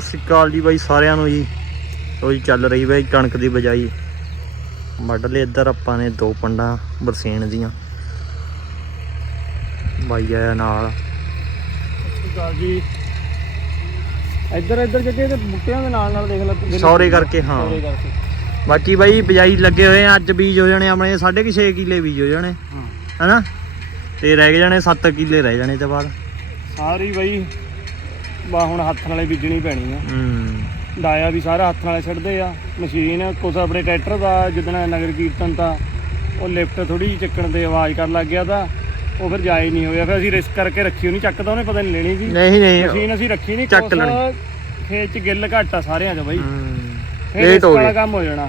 ਸਤਿ ਸ੍ਰੀ ਅਕਾਲ ਜੀ ਬਾਈ ਸਾਰਿਆਂ ਨੂੰ ਜੀ। ਲੋ ਜੀ ਚੱਲ ਰਹੀ ਬਾਈ ਕਣਕ ਦੀ ਬਜਾਈ। ਲਏ ਇੱਧਰ ਆਪਾਂ ਨੇ ਦੋ ਪੰਡਾਂ ਬਰਸੀਨ ਦੀਆਂ। ਬਾਈ ਆਇਆ ਨਾਲ। ਗੱਲ ਜੀ। ਇੱਧਰ ਇੱਧਰ ਜੱਗੇ ਤੇ ਬੁੱਟਿਆਂ ਦੇ ਨਾਲ ਨਾਲ ਦੇਖ ਲੈ ਸੌਰੇ ਕਰਕੇ ਹਾਂ। ਸੌਰੇ ਕਰਕੇ। ਬਾਕੀ ਬਾਈ ਬਜਾਈ ਲੱਗੇ ਹੋਏ ਆ ਅੱਜ ਬੀਜ ਹੋ ਜਾਣੇ ਆਪਣੇ 6.5 ਕਿੱਲੇ ਬੀਜ ਹੋ ਜਾਣੇ। ਹਾਂ। ਹਨਾ? ਤੇ ਰਹਿ ਗਏ ਜਾਣੇ 7 ਕਿੱਲੇ ਰਹਿ ਜਾਣੇ ਤੇ ਬਾਅਦ। ਸਾਰੀ ਬਈ ਬਾ ਹੁਣ ਹੱਥ ਨਾਲੇ ਬੀਜਣੀ ਪੈਣੀ ਆ। ਹੂੰ ਡਾਇਆ ਵੀ ਸਾਰਾ ਹੱਥ ਨਾਲੇ ਛੱਡਦੇ ਆ। ਮਸ਼ੀਨ ਕੁਛ ਆਪਣੇ ਟਰੈਕਟਰ ਦਾ ਜਿੱਦਣ ਨਗਰ ਕੀਰਤਨ ਤਾਂ ਉਹ ਲਿਫਟ ਥੋੜੀ ਜਿਹੀ ਚੱਕਣ ਤੇ ਆਵਾਜ਼ ਕਰਨ ਲੱਗ ਗਿਆ ਤਾਂ ਉਹ ਫਿਰ ਜਾਈ ਨਹੀਂ ਹੋਇਆ। ਫਿਰ ਅਸੀਂ ਰਿਸਕ ਕਰਕੇ ਰੱਖੀ ਉਹਨੂੰ ਚੱਕਦਾ ਉਹਨੇ ਪਤਾ ਨਹੀਂ ਲੈਣੀ ਜੀ ਨਹੀਂ ਨਹੀਂ ਮਸ਼ੀਨ ਅਸੀਂ ਰੱਖੀ ਨਹੀਂ ਚੱਕ ਲੈਣੀ। ਖੇਤ ਚ ਗਿੱਲ ਘੱਟ ਆ ਸਾਰਿਆਂ 'ਚ ਬਈ। ਲੇਟ ਹੋ ਗਏ ਕੰਮ ਹੋ ਜਾਣਾ।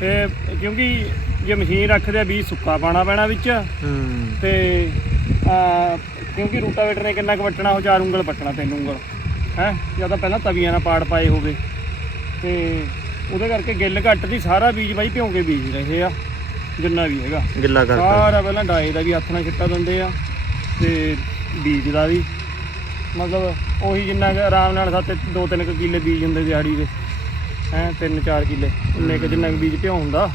ਤੇ ਕਿਉਂਕਿ ਜੇ ਮਸ਼ੀਨ ਰੱਖਦੇ ਆ ਬੀਜ ਸੁੱਕਾ ਪਾਣਾ ਪੈਣਾ ਵਿੱਚ। ਹੂੰ। ਤੇ ਆ ਕਿਉਂਕਿ ਰੂਟਾਵੇਟਰ ਨੇ ਕਿੰਨਾ ਕੁ ਵੱਟਣਾ ਉਹ ਚਾਰ ਉਂਗਲ ਵੱਟਣਾ ਤਿੰਨ ਉਂਗਲ। ਹੈ? ਜਾਂ ਤਾਂ ਪਹਿਲਾਂ ਤਵੀਆਂ ਨਾਲ ਪਾੜ ਪਾਏ ਹੋਵੇ। ਤੇ ਉਹਦੇ ਕਰਕੇ ਗਿੱਲ ਘੱਟ ਦੀ ਸਾਰਾ ਬੀਜ ਬਾਈ ਭਿਉਂ ਕੇ ਬੀਜ ਰਹੇ ਆ ਜਿੰਨਾ ਵੀ ਹੈਗਾ। ਗਿੱਲਾ ਕਰਕੇ ਸਾਰਾ ਪਹਿਲਾਂ ਡਾਏ ਦਾ ਵੀ ਹੱਥ ਨਾਲ ਛਿੱਟਾ ਦਿੰਦੇ ਆ ਤੇ ਬੀਜ ਦਾ ਵੀ। ਮਤਲਬ ਉਹੀ ਜਿੰਨਾ ਕੁ ਆਰਾਮ ਨਾਲ ਸੱਤ ਦੋ ਤਿੰਨ ਕੁ ਕਿੱਲੇ ਬੀਜ ਹੁੰਦੇ ਦਿਹਾੜੀ ਦੇ। ਹੈ ਤਿੰਨ ਚਾਰ ਕਿੱਲੇ ਉਨੇ ਕੁ ਜਿੰਨਾ ਬੀਜ ਭਿਉਂ ਹੁੰਦਾ।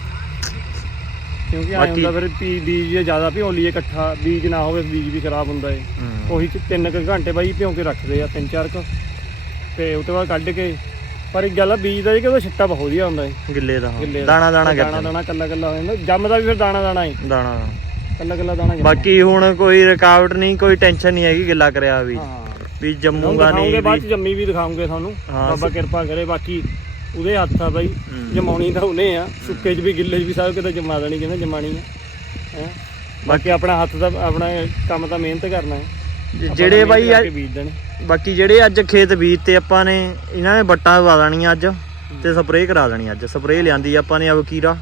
ਕਿਉਂਕਿ ਆਏ ਹੁੰਦਾ ਫਿਰ ਬੀਜ ਜ਼ਿਆਦਾ ਭਿਉਂ ਲਈਏ ਇਕੱਠਾ ਬੀਜ ਨਾ ਹੋਵੇ ਬੀਜ ਵੀ ਖਰਾਬ ਹੁੰਦਾ ਏ। ਉਹੀ ਚ ਤਿੰਨ ਕੁ ਘੰਟੇ ਬਾਈ ਭਿਉਂ ਕੇ ਰੱਖਦੇ ਆ ਤਿੰਨ ਚਾਰ ਕੁ। ਤੇ ਉਸ ਤੋਂ ਬਾਅਦ ਕੱਢ ਕੇ ਪਰ ਇੱਕ ਗੱਲ ਆ ਬੀਜ ਦਾ ਜੀ ਕਿ ਉਹਦਾ ਛਿੱਟਾ ਬਹੁਤ ਵਧੀਆ ਹੁੰਦਾ ਏ ਗਿੱਲੇ ਦਾ ਹਾਂ। ਗਿੱਲੇ ਦਾ। ਦਾਣਾ ਦਾਣਾ ਦਾਣਾ ਕਰਦਾ ਦਾਣਾ ਕੱਲਾ ਕੱਲਾ ਹੋ ਜਾਂਦਾ। ਜੰਮਦਾ ਵੀ ਫਿਰ ਦਾਣਾ ਦਾਣਾ ਏ। ਦਾਣਾ ਕੱਲਾ ਕੱਲਾ ਦਾਣਾ। ਬਾਕੀ ਹੁਣ ਕੋਈ ਰੁਕਾਵਟ ਨਹੀਂ ਕੋਈ ਟੈਨਸ਼ਨ ਨਹੀਂ ਹੈਗੀ ਗਿੱਲਾ ਕਰਿਆ ਵੀ। ਹਾਂ। ਵੀ ਜੰਮੂਗਾ ਦਿਖਾਉਂਗੇ ਨਹੀਂ ਬਾਅਦ ਵੀ ਚ ਜੰਮੀ ਵੀ ਦਿਖਾਉਂਗੇ ਤੁਹਾਨੂੰ। ਹਾਂ, ਬਾਬਾ ਕਿਰਪਾ ਕਰੇ ਬਾਕੀ ਉਹਦੇ ਹੱਥ ਆ ਬਾਈ। ਹੂੰ। ਜਮਾਉਣੀ ਤਾਂ ਉਹਨੇ ਆ। ਸੁੱਕੇ ਚ ਵੀ ਗਿੱਲੇ ਚ ਵੀ ਸਭ ਕਿਤੇ ਜਮਾ ਦੇਣੀ ਕਹਿੰਦੇ ਜਮਾਣੀ ਆ। ਹੈਂ। ਬਾਕੀ ਆਪਣਾ ਹੱਥ ਦਾ ਆਪਣਾ ਕੰਮ ਤਾਂ ਮਿਹਨਤ ਕਰਨਾ ਹੈ। ਜਿਹੜੇ ਬਾਈ ਅੱਜ- ਬੀਜ ਦੇਣੇ। ਬਾਕੀ ਜਿਹੜੇ ਅੱਜ ਖੇਤ ਬੀਜ ਤੇ ਆਪਾਂ ਨੇ ਇਹਨਾਂ ਨੇ ਬੱਟਾਂ ਪਾ ਦੇਣੀਆਂ ਅੱਜ ਤੇ ਸਪਰੇਅ ਕਰਾ ਦੇਣੀ ਅੱਜ। ਸਪਰੇਅ ਲਿਆਂਦੀ ਆਪਾਂ ਨੇ ਅਵਕੀਰਾ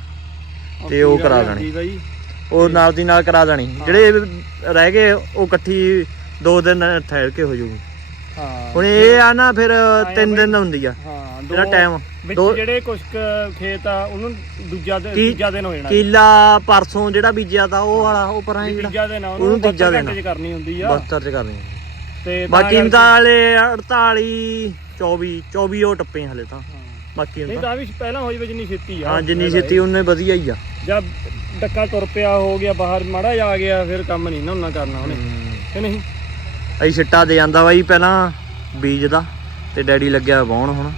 ਤੇ ਉਹ ਕਰਾ ਦੇਣੀ। ਉਹ ਨਾਲ ਦੀ ਨਾਲ ਕਰਾ ਦੇਣੀ। ਜਿਹੜੇ ਰਹਿ ਗਏ ਉਹ ਇਕੱਠੀ ਦੋ ਦਿਨ ਠਹਿਰ ਕੇ ਹੋ ਜੂਗੀ ਹਾਂ ਹੁਣ ਇਹ ਆ ਨਾ ਫਿਰ ਤਿੰਨ ਦਿਨ ਹੁੰਦੀ ਆ। ਹਾਂ ਜਿਹੜਾ ਟਾਈਮ ਵਿੱਚ ਦੋ ਜਿਹੜੇ ਕੁਝ ਖੇਤ ਆ ਉਹਨੂੰ ਦੂਜਾ ਦਿਨ- ਦੂਜਾ ਦਿਨ ਹੋ ਜਾਣਾ। ਕੀਲਾ ਪਰਸੋਂ ਜਿਹੜਾ ਬੀਜਿਆ ਤਾਂ ਉਹ ਵਾਲਾ ਉਹ ਪਰਾਂ ਹੀ ਜਿਹੜਾ ਤੀਜਾ ਦਿਨ ਆ ਉਹਨੂੰ ਤੀਜਾ ਤੀਜਾ ਦਿਨ ਕਰਨੀ ਹੁੰਦੀ ਆ। 72 ਚ ਕਰਨੀ ਤੇ ਬਾਕੀ ਵਾਲੇ 48 24 24 ਉਹ ਟੱਪੇ ਹਲੇ ਤਾਂ। ਹਾਂ। ਬਾਕੀ ਨਹੀਂ ਤਾਂ ਵੀ ਪਹਿਲਾਂ ਹੋਈ ਵੇ ਜਿੰਨੀ ਛੇਤੀ ਆ। ਹਾਂ ਜਿੰਨੀ ਛੇਤੀ ਉਹਨੇ ਵਧੀਆ ਹੀ ਆ। ਜਦ ਡੱਕਾ ਤੁਰ ਪਿਆ ਹੋ ਗਿਆ ਬਾਹਰ ਮਾੜਾ ਜਾ ਆ ਗਿਆ ਫਿਰ ਕੰਮ ਨਹੀਂ ਨਾ ਉਹਨਾਂ ਕਰਨਾ ਉਹਨੇ। ਕਿ ਨਹੀਂ? ਅਸੀਂ ਛਿੱਟਾ ਦੇ ਜਾਂਦਾ ਬਾਈ ਪਹਿਲਾਂ ਬੀਜ ਦਾ ਤੇ ਡੈਡੀ ਲੱਗਿਆ ਵਾਉਣ ਹੁਣ।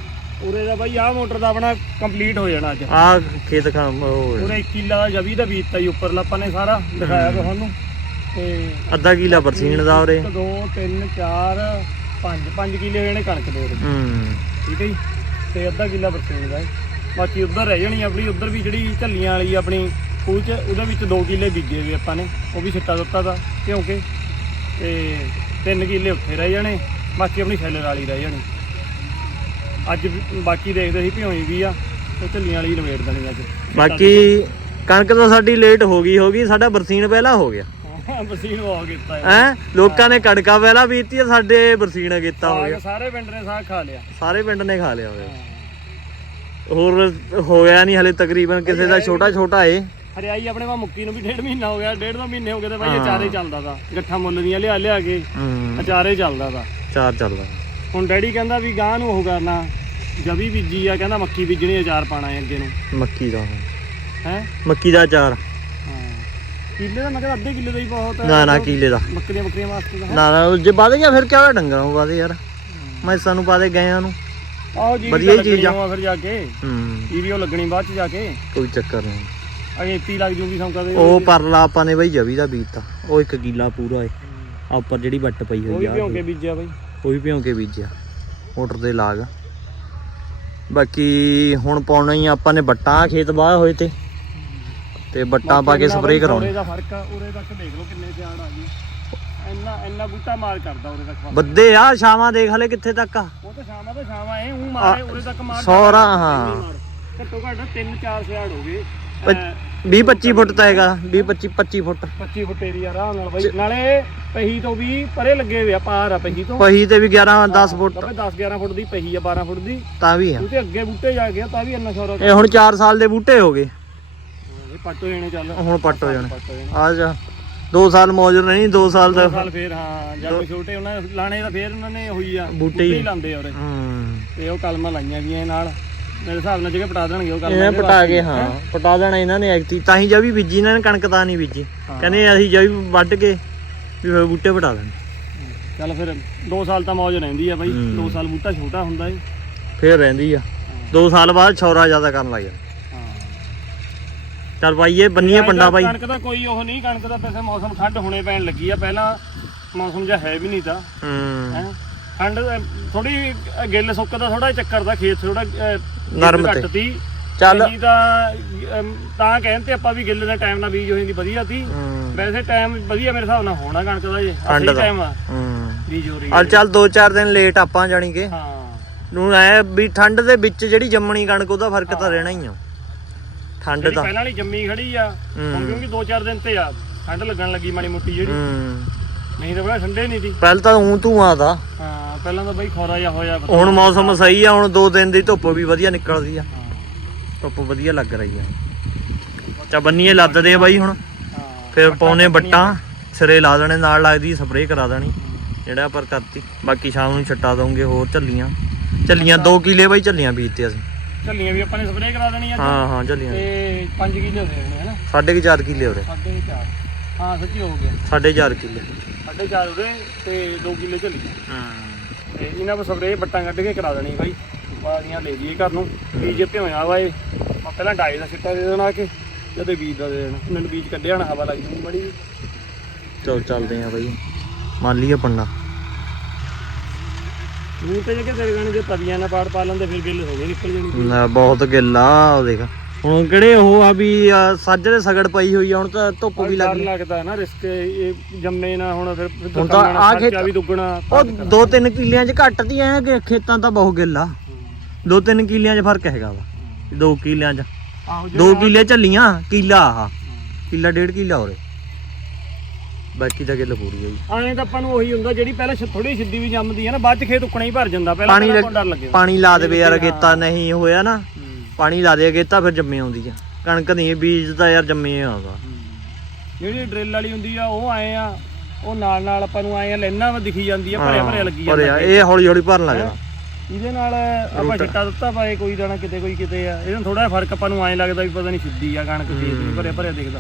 ਉਰੇ ਦਾ ਬਾਈ ਆਹ ਮੋਟਰ ਦਾ ਆਪਣਾ ਕੰਪਲੀਟ ਹੋ ਜਾਣਾ ਅੱਜ। ਆਹ ਖੇਤ ਕੰਮ ਉਹ ਉਰੇ 1 ਕਿੱਲਾ ਦਾ ਜਵੀ ਦਾ ਬੀਜਤਾ ਜੀ ਉੱਪਰਲਾ ਆਪਾਂ ਨੇ ਸਾਰਾ ਦਿਖਾਇਆ ਤੁਹਾਨੂੰ। ਤੇ ਅੱਧਾ ਕਿਲਾ ਬਰਸੀਨ ਦਾ ਉਰੇ। 2 3 4 5 5 ਕਿੱਲੇ ਹੋਏ ਨੇ ਕਣਕ ਦੇ ਉਰੇ। ਹੂੰ। ਠੀਕ ਹੈ ਜੀ? ਤੇ ਅੱਧਾ ਕਿੱਲਾ ਬਰਸੀਨ ਦਾ ਹੈ। ਬਾਕੀ ਉੱਧਰ ਰਹਿ ਜਾਣੀ ਆਪਣੀ ਉੱਧਰ ਵੀ ਜਿਹੜੀ ਝੱਲੀਆਂ ਵਾਲੀ ਆਪਣੀ ਖੂਹ ਚ ਉਹਦੇ ਵਿੱਚ 2 ਕਿੱਲੇ ਬੀਜੇ ਵੀ ਆਪਾਂ ਨੇ। ਉਹ ਵੀ ਛਿੱਟਾ ਦਿੱਤਾ ਦਾ ਕਿਉਂਕਿ? ਤੇ 3 ਕਿੱਲੇ ਉੱਥੇ ਰਹਿ ਜਾਣੇ ਬਾਕੀ ਆਪਣੀ ਛੈਲਰ ਵਾਲੀ ਰਹਿ ਜਾਣੀ। ਅੱਜ ਵੀ- ਬਾਕੀ ਦੇਖਦੇ ਸੀ ਭਿਉਈ ਵੀ ਆ ਉਹ ਝੱਲੀਆਂ ਵਾਲੀ ਨਵੇੜ ਦੇਣੀ ਅੱਜ। ਬਾਕੀ ਕਣਕ ਤਾਂ ਸਾਡੀ ਲੇਟ ਹੋ ਗਈ ਹੋ ਗਈ ਸਾਡਾ ਬਰਸੀਨ ਪਹਿਲਾਂ ਹੋ ਗਿਆ। ਹਾਂ, ਬਸੀਨ ਹੋ ਕੀਤਾ ਹੈ। ਹੈ ਲੋਕਾਂ ਨੇ ਕਣਕਾਂ ਪਹਿਲਾਂ ਬੀਜਤੀ ਆ, ਸਾਡੇ ਬਰਸੀਨ ਕੀਤਾ ਹੋ ਸਾਗ ਗਿਆ। ਸਾਰੇ ਪਿੰਡ ਨੇ ਸਾਗ ਖਾ ਲਿਆ। ਸਾਰੇ ਪਿੰਡ ਨੇ ਖਾ ਲਿਆ ਹੋਇਆ। ਹੋਰ ਹੋਇਆ ਨਹੀਂ ਹਲੇ ਤਕਰੀਬਨ ਕਿਸੇ ਦਾ ਛੋਟਾ ਛੋਟਾ ਏ। ਹਰਿਆਈ ਆਪਣੇ ਵਾ ਮੁੱਕੀ ਨੂੰ ਵੀ ਡੇਢ ਮਹੀਨਾ ਹੋ ਗਿਆ ਡੇਢ ਦੋ ਮਹੀਨੇ ਹੋ ਗਏ ਤੇ ਬਾਈ। ਅਚਾਰੇ ਚੱਲਦਾ ਤਾ। ਗੱਠਾ ਮੁੱਲ ਦੀਆਂ ਲਿਆ ਲਿਆ ਕੇ ਹੂੰ। ਅਚਾਰੇ ਚੱਲਦਾ ਤਾ। ਚਾਰ ਚੱਲਦਾ। ਹੁਣ ਡੈਡੀ ਕਹਿੰਦਾ ਵੀ ਗਾਂ ਨੂੰ ਉਹ ਕਰਨਾ ਜਵੀ ਬੀਜੀ ਆ ਕਹਿੰਦਾ ਮੱਕੀ ਬੀਜਣੀ ਅਚਾਰ ਪਾਣਾ ਹੈ ਅੱਗੇ ਨੂੰ। ਮੱਕੀ ਦਾ। ਹੈ? ਮੱਕੀ ਦਾ ਚਾਰ ਕਿੱਲੇ ਦਾ ਮੈਂ ਕਹਿੰਦਾ ਅੱਧੇ ਕਿੱਲੇ ਦਾ ਹੀ ਬਹੁਤ ਹੈ ਨਾ ਨਾ ਕੀਲੇ ਦਾ। ਬੱਕਰੀਆਂ ਬੱਕਰੀਆਂ ਵਾਸਤੇ ਤਾਂ ਨਾ ਨਾ ਜੇ ਵੱਧ ਗਿਆ ਫਿਰ ਕਿਆ ਹੋਇਆ ਡੰਗਰਾਂ ਨੂੰ ਯਾਰ। ਮੈਂ ਸਾਨੂੰ ਪਾ ਦੇ ਗਇਆਂ ਨੂੰ। ਆਓ ਜੀ ਵਧੀਆ ਹੀ ਚੀਜ਼ ਆ। ਫਿਰ ਜਾ ਕੇ। ਹੂੰ। ਈਰੀਓ ਲੱਗਣੀ ਬਾਅਦ ਚ ਜਾ ਕੇ। ਕੋਈ ਚੱਕਰ ਨਹੀਂ। ਅਗੇਤੀ ਲੱਗ ਜੂਗੀ ਸੌਂਕਾ ਦੇ ਉਹ ਪਰਲਾ ਆਪਾਂ ਨੇ ਬਈ ਜਵੀ ਦਾ ਬੀਜਤਾ। ਉਹ ਇੱਕ ਕੀਲਾ ਪੂਰਾ ਏ। ਆ ਉੱਪਰ ਜਿਹੜੀ ਵੱਟ ਪਈ ਉਹ ਹੋਈ ਵੀ ਆ ਭਿਉਂ ਕੇ ਬੀਜਿਆ ਬਾਈ। ਉਹ ਵੀ ਭਿਉਂ ਕੇ ਬੀਜਿਆ। ਮੋਟਰ ਦੇ ਲਾਗ ਬਾਕੀ ਹੁਣ ਪਾਉਣਾ ਹੀ ਆਪਾਂ ਨੇ ਬੱਟਾਂ ਖੇਤ ਬਾਹ ਹੋਏ ਤੇ। ਤੇ ਬੱਟਾਂ ਪਾ ਕੇ ਸਪਰੇਅ ਕਰਾਉਣੀ। ਦਾ ਫ਼ਰਕ ਆ ਉਰੇ ਤੱਕ ਦੇਖ ਲਓ ਕਿੰਨੇ ਸਿਆੜ ਆ ਗਈ ਇੰਨਾ ਇੰਨਾ ਬੂਟਾ ਮਾਰ ਕਰਦਾ ਉਰੇ ਤੱਕ। ਬੱਦੇ ਆ ਛਾਵਾਂ ਦੇਖ ਹਲੇ ਕਿੱਥੇ ਤੱਕ ਆ। ਉਹ ਤਾਂ ਸ਼ਾਮਾਂ ਤੋਂ ਸ਼ਾਮਾਂ ਐ ਉਹ ਮਾਰੇ ਉਰੇ ਤੱਕ ਮਾਰ ਸੌਰਾ, ਹਾਂ। ਘੱਟੋ ਘੱਟ 3-4 ਸਿਆੜ ਹੋ ਗਏ। 20 25 ਫੁੱਟ ਤਾਂ ਹੈਗਾ 20 25 25 ਫੁੱਟ। 25 ਫੁੱਟ ਏਰੀਆ ਆਰਾਮ ਨਾਲ ਬਾਈ। ਨਾਲੇ ਪਹੀ ਤੋਂ ਵੀ ਪਰੇ ਲੱਗੇ ਹੋਏ ਆ ਪਾਰ ਆ ਪਹੀ ਤੋਂ। ਪਹੀ ਤੇ ਵੀ 11 10 ਫੁੱਟ। 10 11 ਫੁੱਟ ਦੀ ਪਹੀ ਆ 12 ਫੁੱਟ ਦੀ। ਤਾਂ ਵੀ ਆ। ਉਹਦੇ ਅੱਗੇ ਬੂਟੇ ਜਾ ਕੇ ਤਾਂ ਵੀ ਇੰਨਾ ਸ਼ੌਰਾ ਇਹ ਹੁਣ 4 ਸਾਲ ਦੇ ਬੂਟੇ ਹੋ ਗਏ। ਇਹ ਪੱਟ ਹੋ ਜਾਣੇ ਚੱਲ। ਹੁਣ ਪੱਟ ਹੋ ਜਾਣੇ। ਆ ਜਾ। 2 ਸਾਲ ਮੌਜ ਨਹੀਂ 2 ਸਾਲ ਦਾ ਸਾਲ ਫੇਰ ਹਾਂ ਜਦ ਛੋਟੇ ਉਹਨਾਂ ਲਾਣੇ ਦਾ ਫੇਰ ਉਹਨਾਂ ਨੇ ਹੋਈ ਆ। ਬੂਟੇ ਹੀ। ਲਾਉਂਦੇ ਹੂੰ। ਤੇ ਉਹ ਕਲਮਾਂ ਲਾਈਆਂ ਗਈਆਂ ਨਾਲ। ਮੇਰੇ ਹਿਸਾਬ ਨਾਲ ਜਗ੍ਹਾ ਪਟਾ ਦੇਣਗੇ ਉਹ ਕਲਮਾਂ ਇਹਨਾਂ ਇਹਦੇ ਪਟਾ। ਕੇ ਹਾਂ। ਪਟਾ ਦੇਣਾ ਇਹਨਾਂ ਨੇ ਐਕਟੀ ਤਾਂ ਹੀ ਜਦ ਵੀ ਬੀਜੀ ਇਹਨਾਂ ਨੇ ਕਣਕ ਤਾਂ ਨਹੀਂ ਬੀਜੀ। ਹਾਂ। ਕਹਿੰਦੇ ਅਸੀਂ ਜਦ ਵੀ ਵੱਢ ਕੇ ਵੀ ਫਿਰ ਬੂਟੇ ਪਟਾ ਦੇਣੇ। ਚੱਲ ਫਿਰ 2 ਸਾਲ ਤਾਂ ਮੌਜ ਰਹਿੰਦੀ ਆ ਬਾਈ ਹੂੰ। 2 ਸਾਲ ਬੂਟਾ ਛੋਟਾ ਹੁੰਦਾ ਏ। ਫੇਰ ਰਹਿੰਦੀ ਆ। 2 ਸਾਲ ਬਾਅਦ ਛੌਰਾ ਜ਼ਿਆਦਾ ਕਰਨ ਲੱਗ ਜਾਂਦਾ। ਹਾਂ। ਚੱਲ ਪਾਈਏ ਬੰਨੀਏ ਪੰਡਾ ਬਾਈ। ਕਣਕ ਦਾ ਕੋਈ ਉਹ ਨਹੀਂ ਕਣਕ ਦਾ ਮੌਸਮ ਠੰਡ ਹੋਣੇ ਪੈਣ ਲੱਗੀ ਆ। ਪਹਿਲਾਂ ਮੌਸਮ ਜਿਹਾ ਹੈ ਵੀ ਨਹੀਂ ਤਾਂ। ਹੂੰ। ਹੈ? ਠੰਡ ਥੋੜੀ ਗਿੱਲ ਸੁੱਕ ਦਾ ਥੋੜਾ ਚੱਕਰ ਦਾ ਖੇਤ ਥੋੜਾ ਨਰਮ ਤੇ। ਘੱਟ ਤੀ ਚੱਲ। ਨਹੀਂ ਤਾਂ ਤਾਂ ਕਹਿੰਦੇ ਆਪਾਂ ਵੀ ਗਿੱਲ ਦਾ ਟਾਈਮ ਨਾਲ ਬੀਜ ਹੋ ਜਾਂਦੀ ਵਧੀਆ ਹੂੰ। ਵੈਸੇ ਟਾਈਮ ਵਧੀਆ ਮੇਰੇ ਹਿਸਾਬ ਨਾਲ ਹੋਣਾ ਕਣਕ ਦਾ ਜੇ ਠੰਡ। ਟਾਈਮ ਆ। ਹੂੰ। ਬੀਜ ਹੋ ਰਹੀ ਅੱਜ ਚੱਲ 2-4 ਦਿਨ ਲੇਟ ਆਪਾਂ ਜਾਣੀ ਕਿ। ਹਾਂ। ਨੂੰ ਐ ਵੀ ਠੰਡ ਦੇ ਵਿੱਚ ਜਿਹੜੀ ਜੰਮਣੀ ਕਣਕ ਉਹਦਾ ਫ਼ਰਕ ਤਾਂ ਰਹਿਣਾ ਹੀ ਆ। ਠੰਡ ਦਾ ਪਹਿਲਾਂ ਵਾਲੀ ਜੰਮੀ ਖੜੀ ਆ ਹੂੰ। ਕਿਉਂਕਿ 2-4 ਦਿਨ ਤੇ ਆ ਠੰਡ ਲੱਗਣ ਲੱਗੀ ਮਾੜੀ ਮੋਟੀ ਜਿਹੜੀ। ਹੂੰ। ਨਹੀਂ ਤਾਂ ਬੜਾ ਠੰਡੇ ਨਹੀਂ ਸੀ ਪਹਿਲ ਤਾਂ ਉਂ ਧੂਆਂ ਦਾ। ਹਾਂ ਪਹਿਲਾਂ ਤਾਂ ਬਈ ਖੋਰਾ ਜਿਹਾ ਹੋਇਆ ਪਤਾ। ਹੁਣ ਮੌਸਮ ਸਹੀ ਆ ਹੁਣ 2 ਦਿਨ ਦੀ ਧੁੱਪ ਵੀ ਵਧੀਆ ਨਿਕਲਦੀ ਆ। ਹਾਂ। ਧੁੱਪ ਵਧੀਆ ਲੱਗ ਰਹੀ ਆ। ਚਾ ਬੰਨੀਏ ਲੱਦਦੇ ਆ ਬਾਈ ਹੁਣ। ਹਾਂ ਫਿਰ ਪਾਉਨੇ ਬੱਟਾਂ ਸਿਰੇ ਲਾ ਦੇਣੇ ਨਾਲ ਲੱਗਦੀ ਸਪਰੇਅ ਕਰਾ ਦੇਣੀ। ਜਿਹੜਾ ਪਰ ਕਰਤੀ। ਬਾਕੀ ਸ਼ਾਮ ਨੂੰ ਛੱਟਾ ਦਵਾਂਗੇ ਹੋਰ ਝੱਲੀਆਂ। ਝੱਲੀਆਂ 2 ਕਿਲੇ ਬਾਈ ਝੱਲੀਆਂ ਬੀਜਤੇ ਅਸੀਂ। ਝੱਲੀਆਂ ਵੀ ਆਪਾਂ ਨੇ ਸਪਰੇਅ ਕਰਾ ਦੇਣੀ ਅੱਜ ਹਾਂ ਹਾਂ ਝੱਲੀਆਂ। ਤੇ 5 ਕਿਲੋ ਦੇ ਦੇਣੇ ਹਨਾ ਸਾਢੇ ਕੁ ਚਾਰ ਕਿਲੇ ਉਰੇ ਸਾਢੇ ਕੁ ਚਾਰ। ਹਾਂ ਸੱਚੀ ਹੋ ਗਿਆ ਸਾਢੇ ਚਾਰ ਕਿਲੇ। ਸਾਢੇ ਚਾਰ ਉਰੇ ਤੇ 2 ਕਿਲੋ ਝੱਲੀਆਂ ਤੇ ਇਹਨਾਂ ਕੋ ਸਪਰੇਅ ਬੱਟਾਂ ਕੱਢ ਕੇ ਕਰਾ ਦੇਣੀ ਬਾਈ। ਬਾਦੀਆਂ ਲੈ ਜੀਏ ਘਰ ਨੂੰ। ਬੀਜ ਭਿਉਇਆ ਵਾ ਇਹ। ਮੈਂ ਪਹਿਲਾਂ ਡਾਈ ਦਾ ਸਿੱਟਾ ਦੇ ਦੇਣਾ ਕਿ ਜਦੇ ਬੀਜ ਦਾ ਦੇ ਦੇਣਾ। ਮੈਨੂੰ ਬੀਜ ਕੱਢਿਆ ਹੋਣਾ ਹਵਾ ਲੱਗ ਜੂਗੀ ਬੜੀ। ਚਲ ਚੱਲਦੇ ਆ ਬਾਈ। ਮੰਨ ਲਈਏ ਪੰਡਾ ਮੂੰਹ ਤੇ ਜੇ ਕਿ ਤੇਰੇ ਗਾਣੇ ਜੇ ਤਵੀਆਂ ਨਾਲ ਪਾੜ ਪਾ ਲੈਂਦੇ ਫਿਰ ਗਿੱਲ ਹੋ ਗਏ ਨਿਕਲ ਜਾਣੀ। ਨਾ, ਬਹੁਤ ਗਿੱਲਾ ਉਹ ਦੇਖ। ਹੁਣ ਕਿਹੜੇ ਉਹ ਆ ਵੀ ਆ, ਸੱਜ ਦੇ ਸਗੜ ਪਈ ਹੋਈ ਆ ਹੁਣ ਤਾਂ ਧੁੱਪ ਵੀ ਲੱਗ ਲੱਗਦਾ ਨਾ ਰਿਸਕ ਇਹ ਜੰਮੇ ਨਾ ਹੁਣ ਫਿਰ ਹੁਣ ਤਾਂ ਆਹ ਖੇਤ- ਵੀ ਦੁੱਗਣਾ ਉਹ ਦੋ ਤਿੰਨ ਕਿੱਲਿਆਂ 'ਚ ਘੱਟ ਦੀ ਐ ਕਿ ਖੇਤਾਂ ਤਾਂ ਬਹੁਤ ਗਿੱਲਾ ਦੋ ਤਿੰਨ ਕਿੱਲਿਆਂ 'ਚ ਫ਼ਰਕ ਹੈਗਾ ਵਾ ਦੋ ਕਿੱਲਿਆਂ 'ਚ। ਆਹੋ ਦੋ ਕਿੱਲੇ ਝੱਲੀਆਂ ਕਿੱਲਾ ਆਹ। ਕਿੱਲਾ ਡੇਢ ਕਿੱਲਾ ਹੋਰੇ ਬਾਕੀ ਤਾਂ ਗਿੱਲ ਪੂਰੀ ਆ ਜੀ ਆਏ ਤਾਂ ਆਪਾਂ ਨੂੰ ਉਹੀ ਹੁੰਦਾ ਜਿਹੜੀ ਪਹਿਲਾਂ ਥੋੜੀ ਸਿੱਧੀ ਵੀ ਜੰਮਦੀ ਹੈ ਨਾ ਬਾਅਦ ਚ ਖੇਤ ਉੱਕਣਾ ਹੀ ਭਰ ਜਾਂਦਾ ਪਹਿਲਾਂ ਪਾਣੀ ਡਰ ਲੱਗੇ ਪਾਣੀ ਲਾ ਦੇਵੇ ਯਾਰ ਅਗੇਤਾ ਨਹੀਂ ਹੋਇਆ ਨਾ। ਪਾਣੀ ਲਾ ਦੇ ਅਗੇਤਾ ਫਿਰ ਜੰਮੇ ਆਉਂਦੀ ਆ। ਕਣਕ ਨਹੀਂ ਬੀਜ ਤਾਂ ਯਾਰ ਜੰਮੇ ਆਉਂਦਾ ਜਿਹੜੀ ਡਰਿਲ ਵਾਲੀ ਹੁੰਦੀ ਆ ਉਹ ਆਏ ਆ ਉਹ ਨਾਲ ਨਾਲ ਆਪਾਂ ਨੂੰ ਆਏ ਆ ਲੈਣਾ ਵਾ ਦਿਖੀ ਜਾਂਦੀ ਆ ਭਰਿਆ ਭਰਿਆ ਲੱਗੀ ਜਾਂਦਾ ਇਹ ਹੌਲੀ ਹੌਲੀ ਭਰਨ ਲੱਗਦਾ ਇਹਦੇ ਨਾਲ ਆਪਾਂ ਛਿੱਟਾ ਦਿੱਤਾ ਪਾਏ ਕੋਈ ਦਾਣਾ ਕਿਤੇ ਕੋਈ ਕਿਤੇ ਆ। ਇਹਦਾ ਥੋੜਾ ਫ਼ਰਕ ਆਪਾਂ ਨੂੰ ਐਂ ਲੱਗਦਾ ਵੀ ਪਤਾ ਨਹੀਂ ਸਿੱਧੀ ਆ ਕਣਕ ਖੇਤ ਨਹੀਂ ਭਰਿਆ ਭਰਿਆ ਦਿਖਦਾ।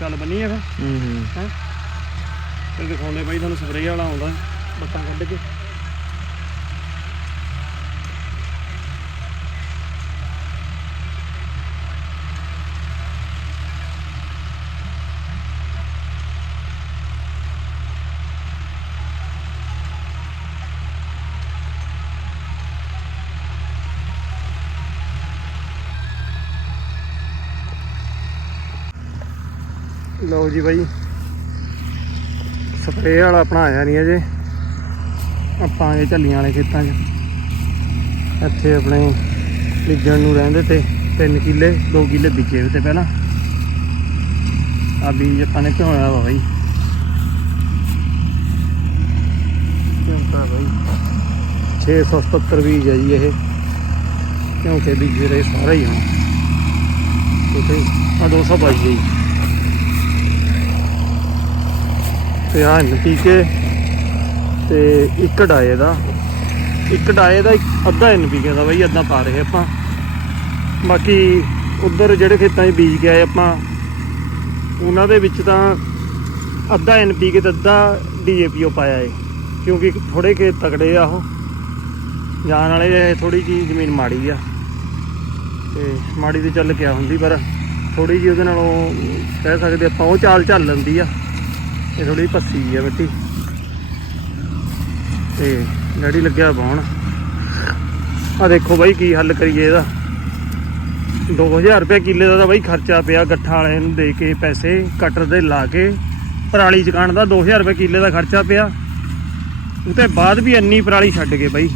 ਚੱਲ ਬੰਨੀਏ ਫਿਰ। ਹੂੰ ਹੂੰ। ਹੈ? ਫਿਰ ਦਿਖਾਉਂਦੇ ਬਾਈ ਤੁਹਾਨੂੰ ਸਪਰੇਅ ਵਾਲਾ ਆਉਂਦਾ। ਬੱਟਾਂ ਕੱਢ ਕੇ। ਲਓ ਜੀ ਬਾਈ। ਸਪਰੇਅ ਵਾਲਾ ਆਪਣਾ ਆਇਆ ਨਹੀਂ ਅਜੇ। ਆਪਾਂ ਇਹ ਝੱਲੀਆਂ ਵਾਲੇ ਖੇਤਾਂ 'ਚ। ਇੱਥੇ ਆਪਣੇ ਬੀਜਣ ਨੂੰ ਰਹਿੰਦੇ ਤੇ 3 ਕਿੱਲੇ 2 ਕਿੱਲੇ ਬੀਜੇ ਹੋਏ ਤੇ ਪਹਿਲਾਂ। ਆ ਬੀਜ ਆਪਾਂ ਨੇ ਭਿਉਇਆ ਵਾ ਬਾਈ। ਭਿਉਂਤਾ ਬਾਈ। 677 ਬੀਜ ਹੈ ਜੀ ਇਹ। ਕਿਉਂਕਿ ਬੀਜੇ ਰਹੇ ਸਾਰੇ ਹੀ ਹੁਣ। ਠੀਕ ਹੈ ਆ 200 ਬਾਈ ਜੀ। ਤੇ ਆ ਨਪੀਕੇ ਤੇ ਇੱਕ ਡਾਏ ਦਾ ਇੱਕ ਡਾਏ ਦਾ ਇੱਕ- ਅੱਧਾ ਐਨਪੀਕੇ ਦਾ ਬਈ, ਅੱਧਾ ਪਾ ਰਹੇ ਆਪਾਂ। ਬਾਕੀ ਉਧਰ ਜਿਹੜੇ ਖੇਤਾਂ 'ਚ ਬੀਜ ਕੇ ਆਏ ਆਪਾਂ, ਉਹਨਾਂ ਦੇ ਵਿੱਚ ਤਾਂ ਅੱਧਾ ਐਨਪੀਕੇ ਤੇ ਅੱਧਾ ਡੀਏਪੀਓ ਪਾਇਆ ਏ, ਕਿਉਂਕਿ ਥੋੜੇ ਖੇਤ ਤਕੜੇ ਆ ਉਹ। ਜਾਣ ਵਾਲੇ ਥੋੜੀ ਜੀ ਜ਼ਮੀਨ ਮਾੜੀ ਆ। ਤੇ ਮਾੜੀ ਤੇ ਚੱਲ ਕਿਆ ਹੁੰਦੀ, ਪਰ ਥੋੜੀ ਜੀ ਉਹਦੇ ਨਾਲੋਂ ਕਹਿ ਸਕਦੇ ਆਪਾਂ, ਉਹ ਚਾਲ ਚੱਲ ਲੈਂਦੀ ਆ। ਇਹ ਥੋੜੀ ਪੱਸੀ ਆ ਮਿੱਟੀ। ਤੇ ਡੈਡੀ ਲੱਗਿਆ ਬਾਉਣ। ਆ ਦੇਖੋ ਬਾਈ ਕੀ ਹੱਲ ਕਰੀਏ ਇਹਦਾ। 2000 ਰੁਪਏ ਕਿੱਲੇ ਦਾ ਤਾਂ ਬਾਈ ਖਰਚਾ ਪਿਆ ਗੱਠਾਂ ਵਾਲੇ ਨੂੰ ਦੇ ਕੇ ਪੈਸੇ, ਕਟਰ ਦੇ ਲਾ ਕੇ। ਪਰਾਲੀ ਚਕਾਣ ਦਾ 2000 ਰੁਪਏ ਕਿੱਲੇ ਦਾ ਖਰਚਾ ਪਿਆ। ਉਤੇ ਬਾਅਦ ਵੀ ਇੰਨੀ ਪਰਾਲੀ ਛੱਡ ਗਏ ਬਾਈ।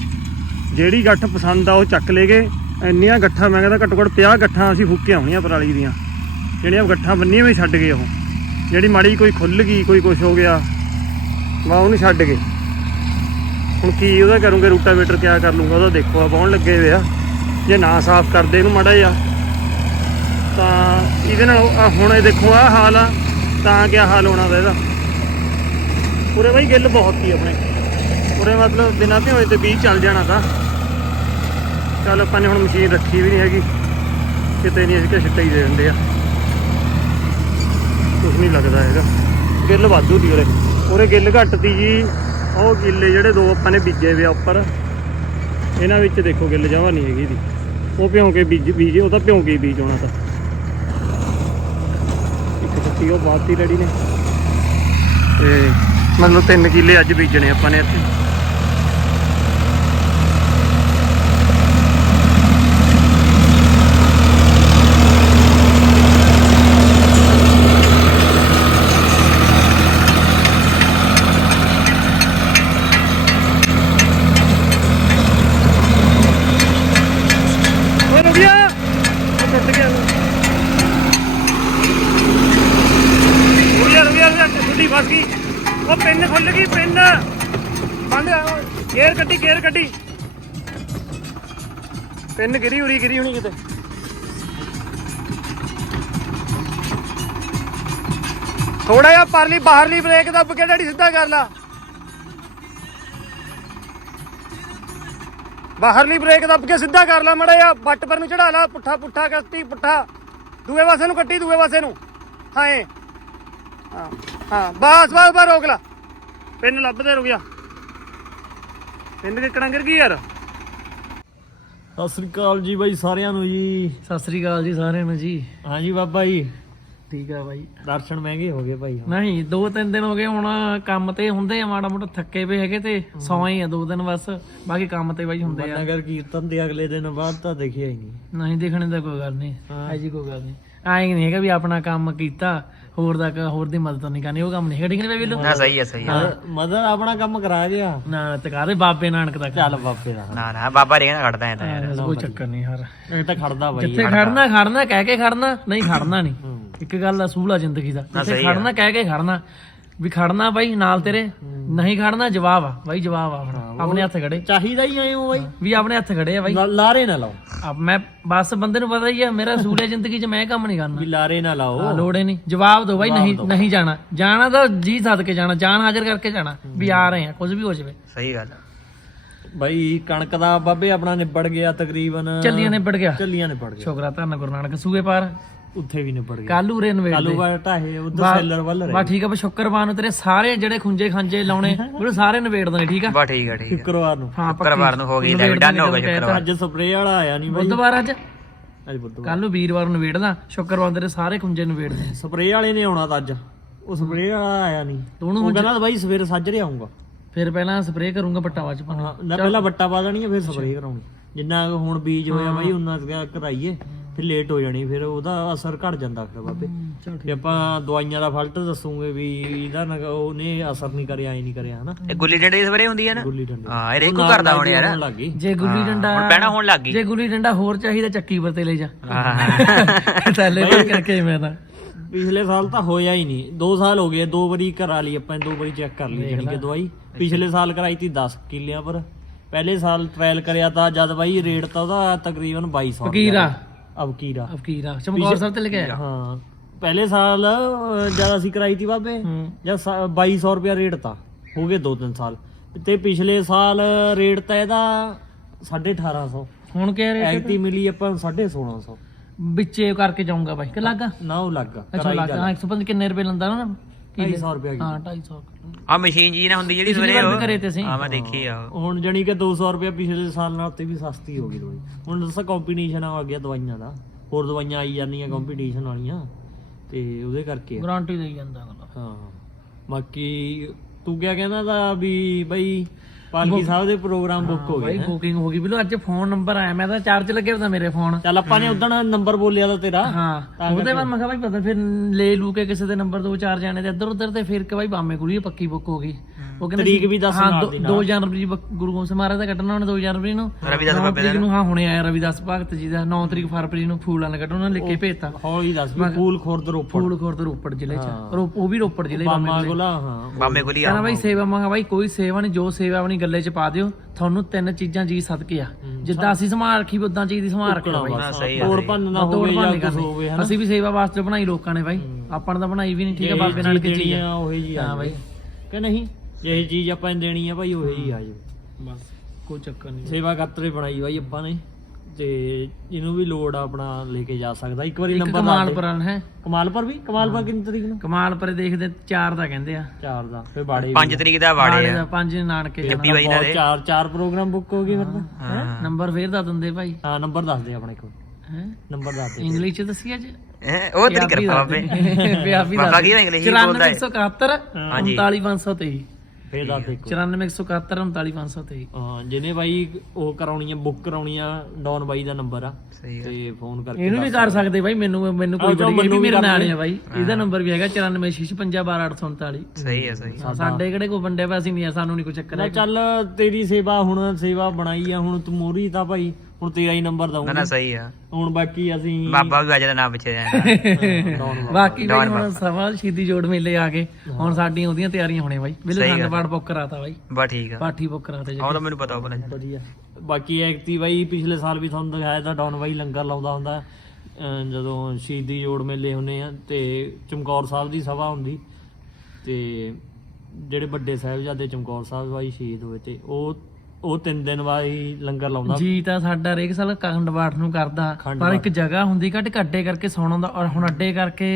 ਜਿਹੜੀ ਗੱਠ ਪਸੰਦ ਆ ਉਹ ਚੱਕ ਲੈ ਗਏ। ਇੰਨੀਆਂ ਗੱਠਾਂ ਮੈਂ ਕਹਿੰਦਾ ਘੱਟੋ ਘੱਟ 50 ਗੱਠਾਂ ਅਸੀਂ ਫੁੱਕੇ ਆਉਣੀਆਂ ਪਰਾਲੀ ਦੀਆਂ। ਜਿਹੜੀਆਂ ਗੱਠਾਂ ਬੰਨੀਆਂ ਵੀ ਛੱਡ ਗਏ ਉਹ। ਜਿਹੜੀ ਮਾੜੀ ਕੋਈ ਖੁੱਲ ਗਈ, ਕੋਈ ਕੁਝ ਹੋ ਗਿਆ ਵਾ ਉਹਨੂੰ ਛੱਡ ਗਏ ਹੁਣ ਕੀ ਉਹਦਾ ਕਰੂੰਗੇ, ਰੂਟਾਵੇਟਰ ਕਿਆ ਕਰ ਲੂੰਗਾ, ਉਹਦਾ ਦੇਖੋ, ਆ ਬਹੁਣ ਲੱਗੇ ਹੋਏ ਆ। ਜੇ ਨਾ ਸਾਫ਼ ਕਰਦੇ ਇਹਨੂੰ ਮਾੜਾ ਜਿਹਾ, ਤਾਂ ਇਹਦੇ ਨਾਲ ਹੁਣ ਇਹ ਦੇਖੋ ਆ ਹਾਲ ਆ, ਤਾਂ ਕਿਆ ਹਾਲ ਹੋਣਾ ਦਾ ਇਹਦਾ। ਪੂਰੇ ਬਾਈ ਗਿੱਲ ਬਹੁਤ ਹੀ ਆਪਣੇ। ਪੂਰੇ ਮਤਲਬ ਬਿਨਾਂ ਭਿਓਏ ਤੇ ਬੀਜ ਚੱਲ ਜਾਣਾ ਤਾਂ। ਚੱਲ ਆਪਾਂ ਨੇ ਹੁਣ ਮਸ਼ੀਨ ਰੱਖੀ ਵੀ ਨਹੀਂ ਹੈਗੀ। ਕਿਤੇ ਨਹੀਂ ਅਸੀਂ ਕਿ ਛਿੱਟਾ ਹੀ ਦੇ ਦਿੰਦੇ ਆ। ਕੁਝ ਨਹੀਂ ਲੱਗਦਾ ਹੈਗਾ। ਗਿੱਲ ਵਾਧੂ ਦੀ ਉਰੇ। ਉਰੇ ਗਿੱਲ ਘੱਟ ਤੀ ਜੀ। ਉਹ ਗਿੱਲੇ ਜਿਹੜੇ ਦੋ ਆਪਾਂ ਨੇ ਬੀਜੇ ਵੇ ਉੱਪਰ। ਇਹਨਾਂ ਵਿੱਚ ਦੇਖੋ ਗਿੱਲ ਜਮਾ ਨਹੀਂ ਹੈਗੀ ਦੀ ਉਹ ਭਿਉਂ ਕੇ ਬੀਜ ਬੀਜ, ਉਹ ਤਾਂ ਭਿਉਂ ਕੇ ਹੀ ਬੀਜ ਹੋਣਾ ਤਾਂ। ਇੱਕ ਟੱਟੀ ਉਹ ਬਾਤੀ ਰੈਡੀ ਨੇ। ਤੇ ਮਤਲਬ 3 ਕਿੱਲੇ ਅੱਜ ਬੀਜਣੇ ਆਪਾਂ ਨੇ ਇੱਥੇ ਓਏ ਰੁਕ ਜਾ ਉਹ ਟੁੱਟ ਗਿਆ ਰੁਕ ਜਾ ਰੁਕ ਜਾ ਰੁਕ ਜਾ ਛੁੱਟੀ ਫਸ ਗਈ ਉਹ ਪਿੰਨ ਖੁੱਲ ਗਈ ਪਿੰਨ ਬੰਦ ਗੇਅਰ ਕੱਢੀ ਗੇਅਰ ਕੱਢੀ ਪਿੰਨ ਗਿਰੀ ਉਰੀ ਗਿਰੀ ਹੋਣੀ ਕਿਤੇ। ਥੋੜਾ ਜਿਹਾ ਪਰਲੀ ਬਾਹਰਲੀ ਬ੍ਰੇਕ ਦੱਬ ਕੇ ਡੈਡੀ ਸਿੱਧਾ ਕਰ ਲਾ। ਬਾਹਰਲੀ ਬ੍ਰੇਕ ਦੱਬ ਕੇ ਸਿੱਧਾ ਕਰ ਲਾ ਮੜਾ ਜਿਹਾ ਬੱਟ ਪਰ ਨੂੰ ਚੜਾ ਲਾ, ਪੁੱਠਾ ਪੁੱਠਾ ਕੱਟੀ ਪੁੱਠਾ। ਦੂਏ ਪਾਸੇ ਨੂੰ ਕੱਟੀ, ਦੂਏ ਪਾਸੇ ਨੂੰ। ਹਾਂ ਹਾਂ ਹਾਂ, ਬਸ ਬਸ ਬਸ, ਰੋਕ ਲਾ। ਪਿੰਨ ਲੱਭਦੇ ਰੁਕ ਜਾ। ਪਿੰਨ ਕਿੱਕਣਾ ਗਿਰ ਗਈ ਯਾਰ। ਸਤਿ ਸ੍ਰੀ ਅਕਾਲ ਜੀ ਬਾਈ ਸਾਰਿਆਂ ਨੂੰ ਜੀ। ਸਤਿ ਸ੍ਰੀ ਅਕਾਲ ਜੀ ਸਾਰਿਆਂ ਨੂੰ ਜੀ। ਹਾਂਜੀ ਬਾਬਾ ਜੀ। ਠੀਕ ਆ ਬਾਈ। ਦਰਸ਼ਨ ਮਹਿੰਗੇ ਹੋ ਗਏ ਭਾਈ ਨਹੀਂ ਦੋ ਤਿੰਨ ਦਿਨ ਹੋ ਗਏ ਹੁਣ ਕੰਮ ਤੇ ਹੁੰਦੇ ਆ ਮਾੜਾ ਮੋਟਾ ਥੱਕੇ ਪਏ ਹੈਗੇ ਤੇ ਸੌਂ ਹੀ ਆ ਦੋ ਦਿਨ ਬਸ। ਬਾਕੀ ਕੰਮ ਤੇ ਬਾਈ ਹੁੰਦੇ ਆ। ਨਗਰ ਕੀਰਤਨ ਦੇ ਅਗਲੇ ਦਿਨ ਬਾਅਦ ਤਾਂ ਦੇਖਿਆ ਹੀ ਨਹੀਂ। ਨਹੀਂ ਦੇਖਣੇ ਦਾ ਕੋਈ ਗੱਲ ਨਹੀਂ। ਹਾਂ। ਜੀ ਕੋਈ ਗੱਲ ਨਹੀਂ। ਐਂ ਨਹੀਂ ਹੈਗਾ ਵੀ ਆਪਣਾ ਕੰਮ ਕੀਤਾ ਹੋਰ ਦਾ ਕ- ਹੋਰ ਦੀ ਮਦਦ ਨਹੀਂ ਕਰਨੀ ਉਹ ਕੰਮ ਨਹੀਂ ਹੈਗਾ ਠੀਕ ਨੇ ਬੇਬੀ ਲੋ ਨਾ ਸਹੀ ਹੈ ਸਹੀ ਹੈ। ਮਦਰ ਆਪਣਾ ਕੰਮ ਕਰਾ ਗਿਆ। ਨਾ ਤਕਾਰੇ ਬਾਬੇ ਨਾਨਕ ਦਾ ਚੱਲ ਬਾਬੇ ਦਾ। ਨਾ ਨਾ ਬਾਬਾ ਰੇਗਾ ਖੜਦਾ ਹੈ ਤਾਂ। ਯਾਰ ਕੰਮ ਕੋਈ ਚੱਕਰ ਨਹੀਂ ਯਾਰ। ਇਹ ਤਾਂ ਖੜਦਾ ਬਾਈ। ਜਿੱਥੇ ਖੜਨਾ ਖੜਨਾ ਕਹਿ ਕੇ ਖੜਨਾ ਨਹੀਂ ਖੜਨਾ ਨਹੀਂ ਇੱਕ ਗੱਲ ਆ ਸੂਲ ਆ ਜ਼ਿੰਦਗੀ ਦਾ। ਜਿੱਥੇ ਸਹੀ ਆ। ਖੜਨਾ ਕਹਿ ਕੇ ਖੜਨਾ। ਵੀ ਖੜਨਾ ਬਾਈ ਨਾਲ ਤੇਰੇ। ਨਹੀਂ ਖੜਨਾ ਜਵਾਬ ਆ। ਬਾਈ ਜਵਾਬ ਆ ਆਪਣਾ ਆਪਣੇ ਹੱਥ ਖੜੇ। ਚਾਹੀਦਾ ਹੀ ਹੋ ਬਾਈ। ਵੀ ਆਪਣੇ ਹੱਥ ਖੜੇ ਆ ਬਾਈ। ਲਾ- ਲਾਰੇ ਨਾ ਲਾਓ। ਅਬ ਮੈਂ ਬਸ ਬੰਦੇ ਨੂੰ ਪਤਾ ਹੀ ਆ ਮੇਰਾ ਸੂਲ ਹੈ ਜ਼ਿੰਦਗੀ 'ਚ ਮੈਂ ਇਹ ਕੰਮ ਨਹੀਂ ਕਰਨਾ। ਵੀ ਲਾਰੇ ਨਾ ਲਾਓ। ਲੋੜ ਹੀ ਨਹੀਂ। ਜਵਾਬ ਦਿਓ ਬਾਈ ਨਹੀਂ ਨਹੀਂ ਜਾਣਾ। ਜਾਣਾ ਤਾਂ ਜੀ ਸੱਦ ਕੇ ਜਾਣਾ ਜਾਨ ਹਾਜ਼ਰ ਕਰਕੇ ਜਾਣਾ ਵੀ ਆ ਰਹੇ ਆ ਕੁਝ ਵੀ ਹੋ ਜਾਵੇ। ਸਹੀ ਗੱਲ ਬਾਈ ਕਣਕ ਦਾ ਬਾਬੇ ਆਪਣਾ ਨਿਬੜ ਗਿਆ ਤਕਰੀਬਨ। ਚੱਲੀਆਂ ਨਿਬੜ ਗਿਆ। ਚੱਲੀਆਂ ਨਿਬੜ ਗਿਆ। ਸ਼ੁਕਰਾ ਧੰਨ ਗੁਰੂ ਨਾਨਕ ਸੂਏ ਪਾਰ। ਉੱਥੇ ਵੀ ਨਿਬੜ ਗਿਆ। ਕੱਲੂ ਰੇ ਨਵੇੜ ਕਾਲੂ ਦੇ ਬਾਰ ਢਾਹੇ ਉਧਰ ਬਾ- ਸੈਲਰ ਵੱਲ ਰਹੇ। ਬਾ ਠੀਕ ਆ ਬਈ ਸ਼ੁੱਕਰਵਾਰ ਨੂੰ ਤੇਰੇ ਸਾਰੇ ਜਿਹੜੇ ਖੁੰਝੇ ਖਾਂਜੇ ਲਾਉਣੇ ਉਹ ਸਾਰੇ ਨਵੇੜ ਦੇਣੇ ਠੀਕ ਆ? ਬਾ ਠੀਕ ਹੈ ਠੀਕ ਸ਼ੁੱਕਰਵਾਰ ਨੂੰ। ਹਾਂ ਸ਼ੁੱਕਰਵਾਰ ਨੂੰ ਹੋ ਗਈ ਲੈ ਡਨ ਹੋ ਗਿਆ ਸ਼ੁੱਕਰਵਾਰ। ਅੱਜ ਸਪਰੇਅ ਵਾਲਾ ਆਇਆ ਨਹੀਂ ਬਾਈ। ਬੁੱਧਵਾਰ ਅੱਜ? ਅੱਜ ਬੁੱਧਵਾਰ। ਕੱਲ ਨੂੰ ਵੀਰਵਾਰ ਨੂੰ ਨਵੇੜਦਾ ਸ਼ੁੱਕਰਵਾਰ ਨੂੰ ਤੇਰੇ ਸਾਰੇ ਖੁੰਝੇ ਨਵੇੜ ਦੇ ਸਪਰੇਅ ਵਾਲੇ ਨੇ ਆਉਣਾ ਤਾਂ ਅੱਜ। ਉਹ ਸਪਰੇਅ ਵਾਲਾ ਆਇਆ ਨਹੀਂ ਦੋਨੋਂ ਉਹ ਕਹਿੰਦਾ ਬਾਈ ਸਵੇਰੇ ਸਾਜਰੇ ਆਉਂਗਾ ਫਿਰ ਪਹਿਲਾਂ ਸਪਰੇਅ ਕਰੂੰਗਾ ਪੱਟਾਵਾ ਚ ਨਾ ਪਹਿਲਾਂ ਵੱਟਾ ਪਾ ਦੇਣੀ ਆ ਫਿਰ ਸਪਰੇਅ ਕਰਾਉਣੀ। ਜਿੰਨਾ ਕੁ ਹੁਣ ਬੀਜ ਹੋਇਆ ਬਾਈ ਉਹਨਾਂ ਕਰਾਈਏ। ਫਿਰ ਲੇਟ ਹੋ ਜਾਣੀ ਫਿਰ ਉਹਦਾ ਅਸਰ ਘਟ ਜਾਂਦਾ ਫਿਰ ਬਾਬੇ। ਚਲ ਤੇ ਆਪਾਂ ਦਵਾਈਆਂ ਦਾ ਫਲਟ ਦੱਸੂਗੇ ਵੀ ਇਹਦਾ ਨਾ ਉਹਨੇ ਅਸਰ ਨਹੀਂ ਕਰਿਆ ਐ ਨਹੀਂ ਕਰਿਆ ਹਨਾ। ਇਹ ਗੁੱਲੀ ਡੰਡੇ ਦੀ ਸਵੇਰੇ ਹੁੰਦੀ ਹੈ ਨਾ? ਗੁੱਲੀ ਡੰਡੇ ਹਾਂ ਇਹ ਰੇਕੂ ਕਰਦਾ ਹੁਣ ਯਾਰ ਲੱਗ ਗਈ। ਜੇ ਗੁੱਲੀ ਡੰਡਾ ਹੁਣ ਪੈਣਾ ਹੋਣ ਲੱਗ ਗਈ। ਜੇ ਗੁੱਲੀ ਡੰਡਾ ਹੋਰ ਚਾਹੀਦਾ ਚੱਕੀ ਪਰ ਤੇ ਲੈ ਜਾ। ਹਾਂ। ਥੱਲੇ ਪਰ ਕਰਕੇ ਮੈਂ ਤਾਂ। ਪਿਛਲੇ ਸਾਲ ਤਾਂ ਹੋਇਆ ਹੀ ਨਹੀਂ। 2 ਸਾਲ ਹੋ ਗਏ ਦੋ ਵਾਰੀ ਕਰਾ ਲਈ ਆਪਾਂ ਦੋ ਵਾਰੀ ਚੈੱਕ ਕਰ ਲਈ ਜਾਨੀ ਕਿ ਦਵਾਈ। ਪਿਛਲੇ ਸਾਲ ਕਰਾਈ ਤੀ 10 ਕਿੱਲਿਆਂ ਪਰ। ਪਹਿਲੇ ਸਾਲ ਟ੍ਰਾਇਲ ਕਰਿਆ ਤਾਂ ਜਦ ਬਾਈ ਰੇਟ ਤਾਂ ਉਹਦਾ ਤਕਰੀਬਨ 2200 ਫਕੀਰਾ। ਅਬਕੀਰਾ ਫਕੀਰਾ ਚਮਕੌਰ ਸਾਹਿਬ ਤੇ ਲਿਖਿਆ ਹਾਂ? ਪਹਿਲੇ ਸਾਲ ਅਹ, ਜਦ ਅਸੀਂ ਕਰਾਈ ਤੀ ਬਾਬੇ ਹੂੰ। ਸਾ- 2200 ਰੁਪਿਆ ਰੇਟ ਤਾਂ ਹੋ ਗਏ 2-3 ਸਾਲ। ਤੇ ਪਿਛਲੇ ਸਾਲ ਰੇਟ ਤਾਂ ਇਹਦਾ 1850 ਹੁਣ ਕਹਿ ਰਹੇ ਐਕਟੀ ਮਿਲੀ ਆਪਾਂ ਨੂੰ 1650 ਵਿੱਚੇ ਕਰਕੇ ਜਾਊਂਗਾ ਬਾਈ। ਕਿ ਲੱਗਾ? ਨਾ ਉਹ ਲੱਗਾ ਅੱਛਾ ਲੱਗਾ। ਹਾਂ 105 ਕਿੰਨੇ ਰੁਪਏ ਲੰਦਾ ਨਾ। 250 ਰੁਪਿਆ ਹਾਂ 250 ਆ ਮਸ਼ੀਨ ਜੀ ਨਾ ਹੁੰਦੀ ਜਿਹੜੀ ਪਿਛਲੀ ਸਵੇਰੇ ਵਾਰ ਵੀ ਉਹ ਕਰੇ ਤੇ ਸੀ ਹਾਂ ਮੈਂ ਦੇਖੀ ਆ। ਹੁਣ ਜਣੀ ਕਿ 200 ਰੁਪਿਆ ਪਿਛਲੇ ਸਾਲ ਨਾਲ ਤੇ ਵੀ ਸਸਤੀ ਹੋ ਗਈ ਦਵਾਈ। ਹੁਣ ਦੱਸਾ ਕੰਪੀਟੀਸ਼ਨ ਆ ਗਿਆ ਦਵਾਈਆਂ ਦਾ। ਹੋਰ ਦਵਾਈਆਂ ਆਈ ਜਾਂਦੀਆਂ ਕੰਪੀਟੀਸ਼ਨ ਵਾਲੀਆਂ। ਤੇ ਉਹਦੇ ਕਰਕੇ ਆ। ਗਾਰੰਟੀ ਦੇਈ ਜਾਂਦਾ ਅਗਲਾ। ਹਾਂ। ਬਾਕੀ ਤੂੰ ਕਿਆ ਕਹਿੰਦਾ ਤਾਂ ਵੀ ਬਈ ਪਾਲਕੀ ਸਾਹਿਬ ਦੇ ਪ੍ਰੋਗਰਾਮ ਬੁੱਕ ਹੋ ਬਾਈ ਗਏ ਬੁਕਿੰਗ ਹੋ ਗਈ। ਬਿਲੋ ਅੱਜ ਫੋਨ ਨੰਬਰ ਆਇਆ। ਮੈਂ ਤਾਂ ਚਾਰਜ ਲੱਗਿਆ ਹੁੰਦਾ ਮੇਰੇ ਫੋਨ ਚੱਲ ਆਪਾਂ ਨੇ ਉਦੋਂ ਨੰਬਰ ਬੋਲਿਆ ਤਾਂ ਤੇਰਾ। ਹਾਂ। ਉਹਦੇ ਬਾਅਦ ਮੈਂ ਕਿਹਾ ਭਾਈ ਪਤਾ ਫਿਰ ਲੈ ਲੂ ਕੇ ਕਿਸੇ ਦੇ ਨੰਬਰ ਦੋ ਚਾਰ ਜਾਣੇ ਤੇ ਇੱਧਰ ਉੱਧਰ ਤੇ ਫਿਰ ਕੇ ਭਾਈ ਬਾਮੇ ਕੋਲ ਪੱਕੀ ਬੁੱਕ ਹੋ ਗਈ। ਉਹ ਕਹਿੰਦੇ ਤਰੀਕ ਵੀ ਦੱਸ ਨਾਲ ਦੋ- ਦੀ ਦੋ ਜਨਵਰੀ ਨੂੰ ਬ- ਗੁਰੂ ਗੋਬਿੰਦ ਸਿੰਘ ਮਹਾਰਾਜ ਦਾ ਕੱਢਣਾ ਉਹਨੇ 2 ਜਨਵਰੀ ਨੂੰ ਰਵਿਦਾਸ ਬਾਬੇ ਦਾ ਨੂੰ ਹਾਂ ਹੁਣੇ ਆਇਆ ਰਵਿਦਾਸ ਭਗਤ ਜੀ ਦਾ 9 ਤਰੀਕ ਫਰਵਰੀ ਨੂੰ ਫੂਲਾਂ ਨੇ ਕੱਢਣਾ ਉਹਨਾਂ ਨੇ ਲਿਖ ਕੇ ਭੇਜਤਾ। ਹੌਲੀ ਦੱਸ ਫੂਲ ਖੁਰਦ ਰੋਪੜ। ਫੂਲ ਖੁਰਦ ਰੋਪੜ ਜ਼ਿਲ੍ਹੇ ਚ। ਉਹ ਵੀ ਰੋਪੜ ਜ਼ਿਲ੍ਹੇ ਬਾਮੇ ਕੋਲੇ। ਕੋਲਾ ਹਾਂ। ਬਾਮੇ ਗੁੱਲੀ ਆ। ਕਹਿੰਦਾ ਭਾਈ ਸੇਵਾ ਮੰਗਾ ਭਾਈ ਕੋਈ ਸੇਵਾ ਨਹੀਂ ਜੋ ਸੇਵਾ ਆਪਣੀ ਗੱਲੇ 'ਚ ਪਾ ਦਿਓ ਤੁਹਾਨੂੰ ਤਿੰਨ ਚੀਜ਼ਾਂ ਜੀ ਸਦਕੇ ਆ। ਜਿੱਦਾਂ ਅਸੀਂ ਸੰਭਾਲ ਰੱਖੀ ਉਦਾਂ ਚੀਜ਼ ਦੀ ਸੰਭਾਲ ਰੱਖਣਾ ਬਾਈ। ਆ ਤੋੜ। ਭੰਨ ਨਾ ਹੋਵੇ ਜਾਂ ਨਹੀਂ। ਕੁਝ ਹੋਵੇ ਅਸੀਂ ਵੀ ਸੇਵਾ ਵਾਸਤੇ ਬਣਾਈ ਲੋਕਾਂ ਨੇ ਬਾਈ। ਆਪਾਂ ਨੇ ਤਾਂ ਬਣਾਈ ਵੀ ਨਹੀਂ ਠੀਕ ਹੈ ਬਾਬੇ ਨਾਲ ਕੀ ਚੀਜ਼ ਆ। ਉਹੀ ਜੀ ਹਾਂ ਬਾਈ। ਕਿ ਨਹੀਂ? ਜੇ ਇਹ ਚੀਜ਼ ਆਪਾਂ ਨੇ ਦੇਣੀ ਆ ਭਾਈ ਉਹੀ ਆ ਜੀ। ਬਸ ਕੋਈ ਚੱਕਰ ਨਹੀਂ। ਸੇਵਾ ਖਾਤਰੇ ਬਣਾਈ ਬਾਈ ਆਪਾਂ ਨੇ। ਤੇ ਇਹਨੂੰ ਵੀ ਲੋੜ ਆ ਆਪਣਾ ਲੈ ਕੇ ਜਾ ਸਕਦਾ। ਇੱਕ ਵਾਰੀ ਇੱਕ ਨੰਬਰ ਕਮਾਲਪੁਰ ਹੈ। ਕਮਾਲਪੁਰ ਵੀ? ਕਮਾਲਪੁਰ ਕਿੰਨੀ ਤਰੀਕ ਨੂੰ? ਕਮਾਲਪੁਰ ਦੇਖਦੇ ਚਾਰ ਦਾ ਕਹਿੰਦੇ ਆ। ਚਾਰ ਦਾ ਫਿਰ ਬਾੜੇ 5 ਤਰੀਕ ਦਾ ਵਾੜੇ ਬਾੜੇ ਆ। ਦਾ ਪੰਜ ਨਾਨਕੇ ਜਾਣਾ। ਜੱਪੀ ਬਾਈ ਨਾਲ। ਚਾਰ ਚਾਰ ਪ੍ਰੋਗਰਾਮ ਬੁੱਕ ਹੋ ਗਏ ਫਿਰ ਤਾਂ। ਹਾਂ ਨੰਬਰ ਫੇਰ ਦੱਸ ਦਿੰਦੇ ਭਾਈ। ਹਾਂ ਨੰਬਰ ਦੱਸ ਦੇ ਆਪਣਾ ਵਾਰ ਹੈ? ਨੰਬਰ ਦੱਸ ਦੇ। ਇੰਗਲਿਸ਼ ਚ ਦੱਸੀ ਅੱਜ? ਹੈਂ, ਉਹ ਤੇਰੀ ਕਿਰਪਾ ਬਾਬੇ ਪੰਜਾਬੀ ਬਾਬਾ ਕੀ ਇੰਗਲਿਸ਼? ਹੀ ਬੋਲਦਾ ਹੈ? 94171 ਹਾਂਜੀ। 39523 ਫੇਰ ਦੱਸ ਦੇ ਇੱਕ ਵਾਰ। 94171 39523 ਹਾਂ ਜਿਹਨੇ ਬਾਈ ਉਹ ਕਰਾਉਣੀ ਆ ਬੁੱਕ ਕਰਾਉਣੀ ਆ ਡੌਨ ਬਾਈ ਦਾ ਨੰਬਰ ਆ ਸਹੀ ਤੇ ਫੋਨ ਕਰਕੇ ਇਹਨੂੰ ਵੀ ਕਰ ਸਕਦੇ ਬਾਈ ਮੈਨੂੰ ਮੈਨੂੰ ਕੋਈ ਬੜੀ ਮੈਨੂੰ ਮੇਰੇ ਨਾਲ। ਆ ਬਾਈ। ਇਹਦਾ ਨੰਬਰ ਵੀ ਹੈਗਾ 9465512839 ਸਹੀ ਹੈ ਸਹੀ ਸਾਡੇ ਕਿਹੜੇ ਕੋਈ ਵੰਡੇ ਪੈਸੇ ਨਹੀਂ ਆ ਸਾਨੂੰ ਨਹੀਂ ਕੋਈ ਚੱਕਰ ਹੈ ਚੱਲ ਤੇਰੀ ਸੇਵਾ ਹੁਣ ਸੇਵਾ ਬਣਾਈ ਆ ਹੁਣ ਤੂੰ ਮੋਰੀ ਤਾਂ ਭਾਈ। ਹੁਣ ਤੇਰਾ ਹੀ ਨੰਬਰ ਨਾ ਦਊਂਗਾ। ਨਾ ਸਹੀ ਆ। ਹੁਣ ਬਾਕੀ ਅਸੀਂ ਬਾਬਾ ਵੀ ਅੱਜ ਦਾ ਨਾਮ ਪਿੱਛੇ ਜਾਂਦਾ। ਬਾਕੀ ਬਾਈ ਹੁਣ ਸਵਾ ਸ਼ਹੀਦੀ ਜੋੜ ਮੇਲੇ ਆ ਗਏ। ਹੁਣ ਸਾਡੀਆਂ ਉਹਦੀਆਂ ਤਿਆਰੀਆਂ ਹੋਣੀਆਂ ਬਾਈ। ਬਿੱਲੂ ਸਹੀ ਗੱਲ। ਸੰਗ ਪਾਠ ਬੁੱਕ ਕਰਾਤਾ ਬਾਈ। ਬਾ ਠੀਕ ਆ। ਪਾਠੀ ਬੁੱਕ ਕਰਾਤੇ ਜੀ ਤਾਂ ਮੈਨੂੰ ਪਤਾ ਭਲਾ। ਵਧੀਆ। ਬਾਕੀ ਐਕਟੀ ਬਾਈ ਪਿਛਲੇ ਸਾਲ ਵੀ ਤੁਹਾਨੂੰ ਦਿਖਾਇਆ ਤਾਂ ਡੌਨ ਬਾਈ ਲੰਗਰ ਲਾਉਂਦਾ ਹੁੰਦਾ। ਜਦੋਂ ਸ਼ਹੀਦੀ ਜੋੜ ਮੇਲੇ ਹੁੰਦੇ ਆ ਤੇ ਚਮਕੌਰ ਸਾਹਿਬ ਦੀ ਸਭਾ ਹੁੰਦੀ। ਤੇ ਜਿਹੜੇ ਵੱਡੇ ਸਾਹਿਬਜ਼ਾਦੇ ਚਮਕੌਰ ਸਾਹਿਬ ਬਾਈ ਸ਼ਹੀਦ ਹੋਏ ਤੇ ਉਹ ਉਹ ਤਿੰਨ ਦਿਨ ਬਾਅਦ ਹੀ ਲੰਗਰ ਲਾਉਂਦਾ। ਜੀ ਤਾਂ ਸਾਡਾ ਰੇਕ ਸਾਲ ਖੰਡ ਪਾਠ ਨੂੰ ਕਰਦਾ। ਪਰ ਇੱਕ ਜਗ੍ਹਾ ਹੁੰਦੀ ਘੱਟ ਅੱਡੇ ਕਰਕੇ ਸੌਣ ਦਾ ਔਰ ਹੁਣ ਅੱਡੇ ਕਰਕੇ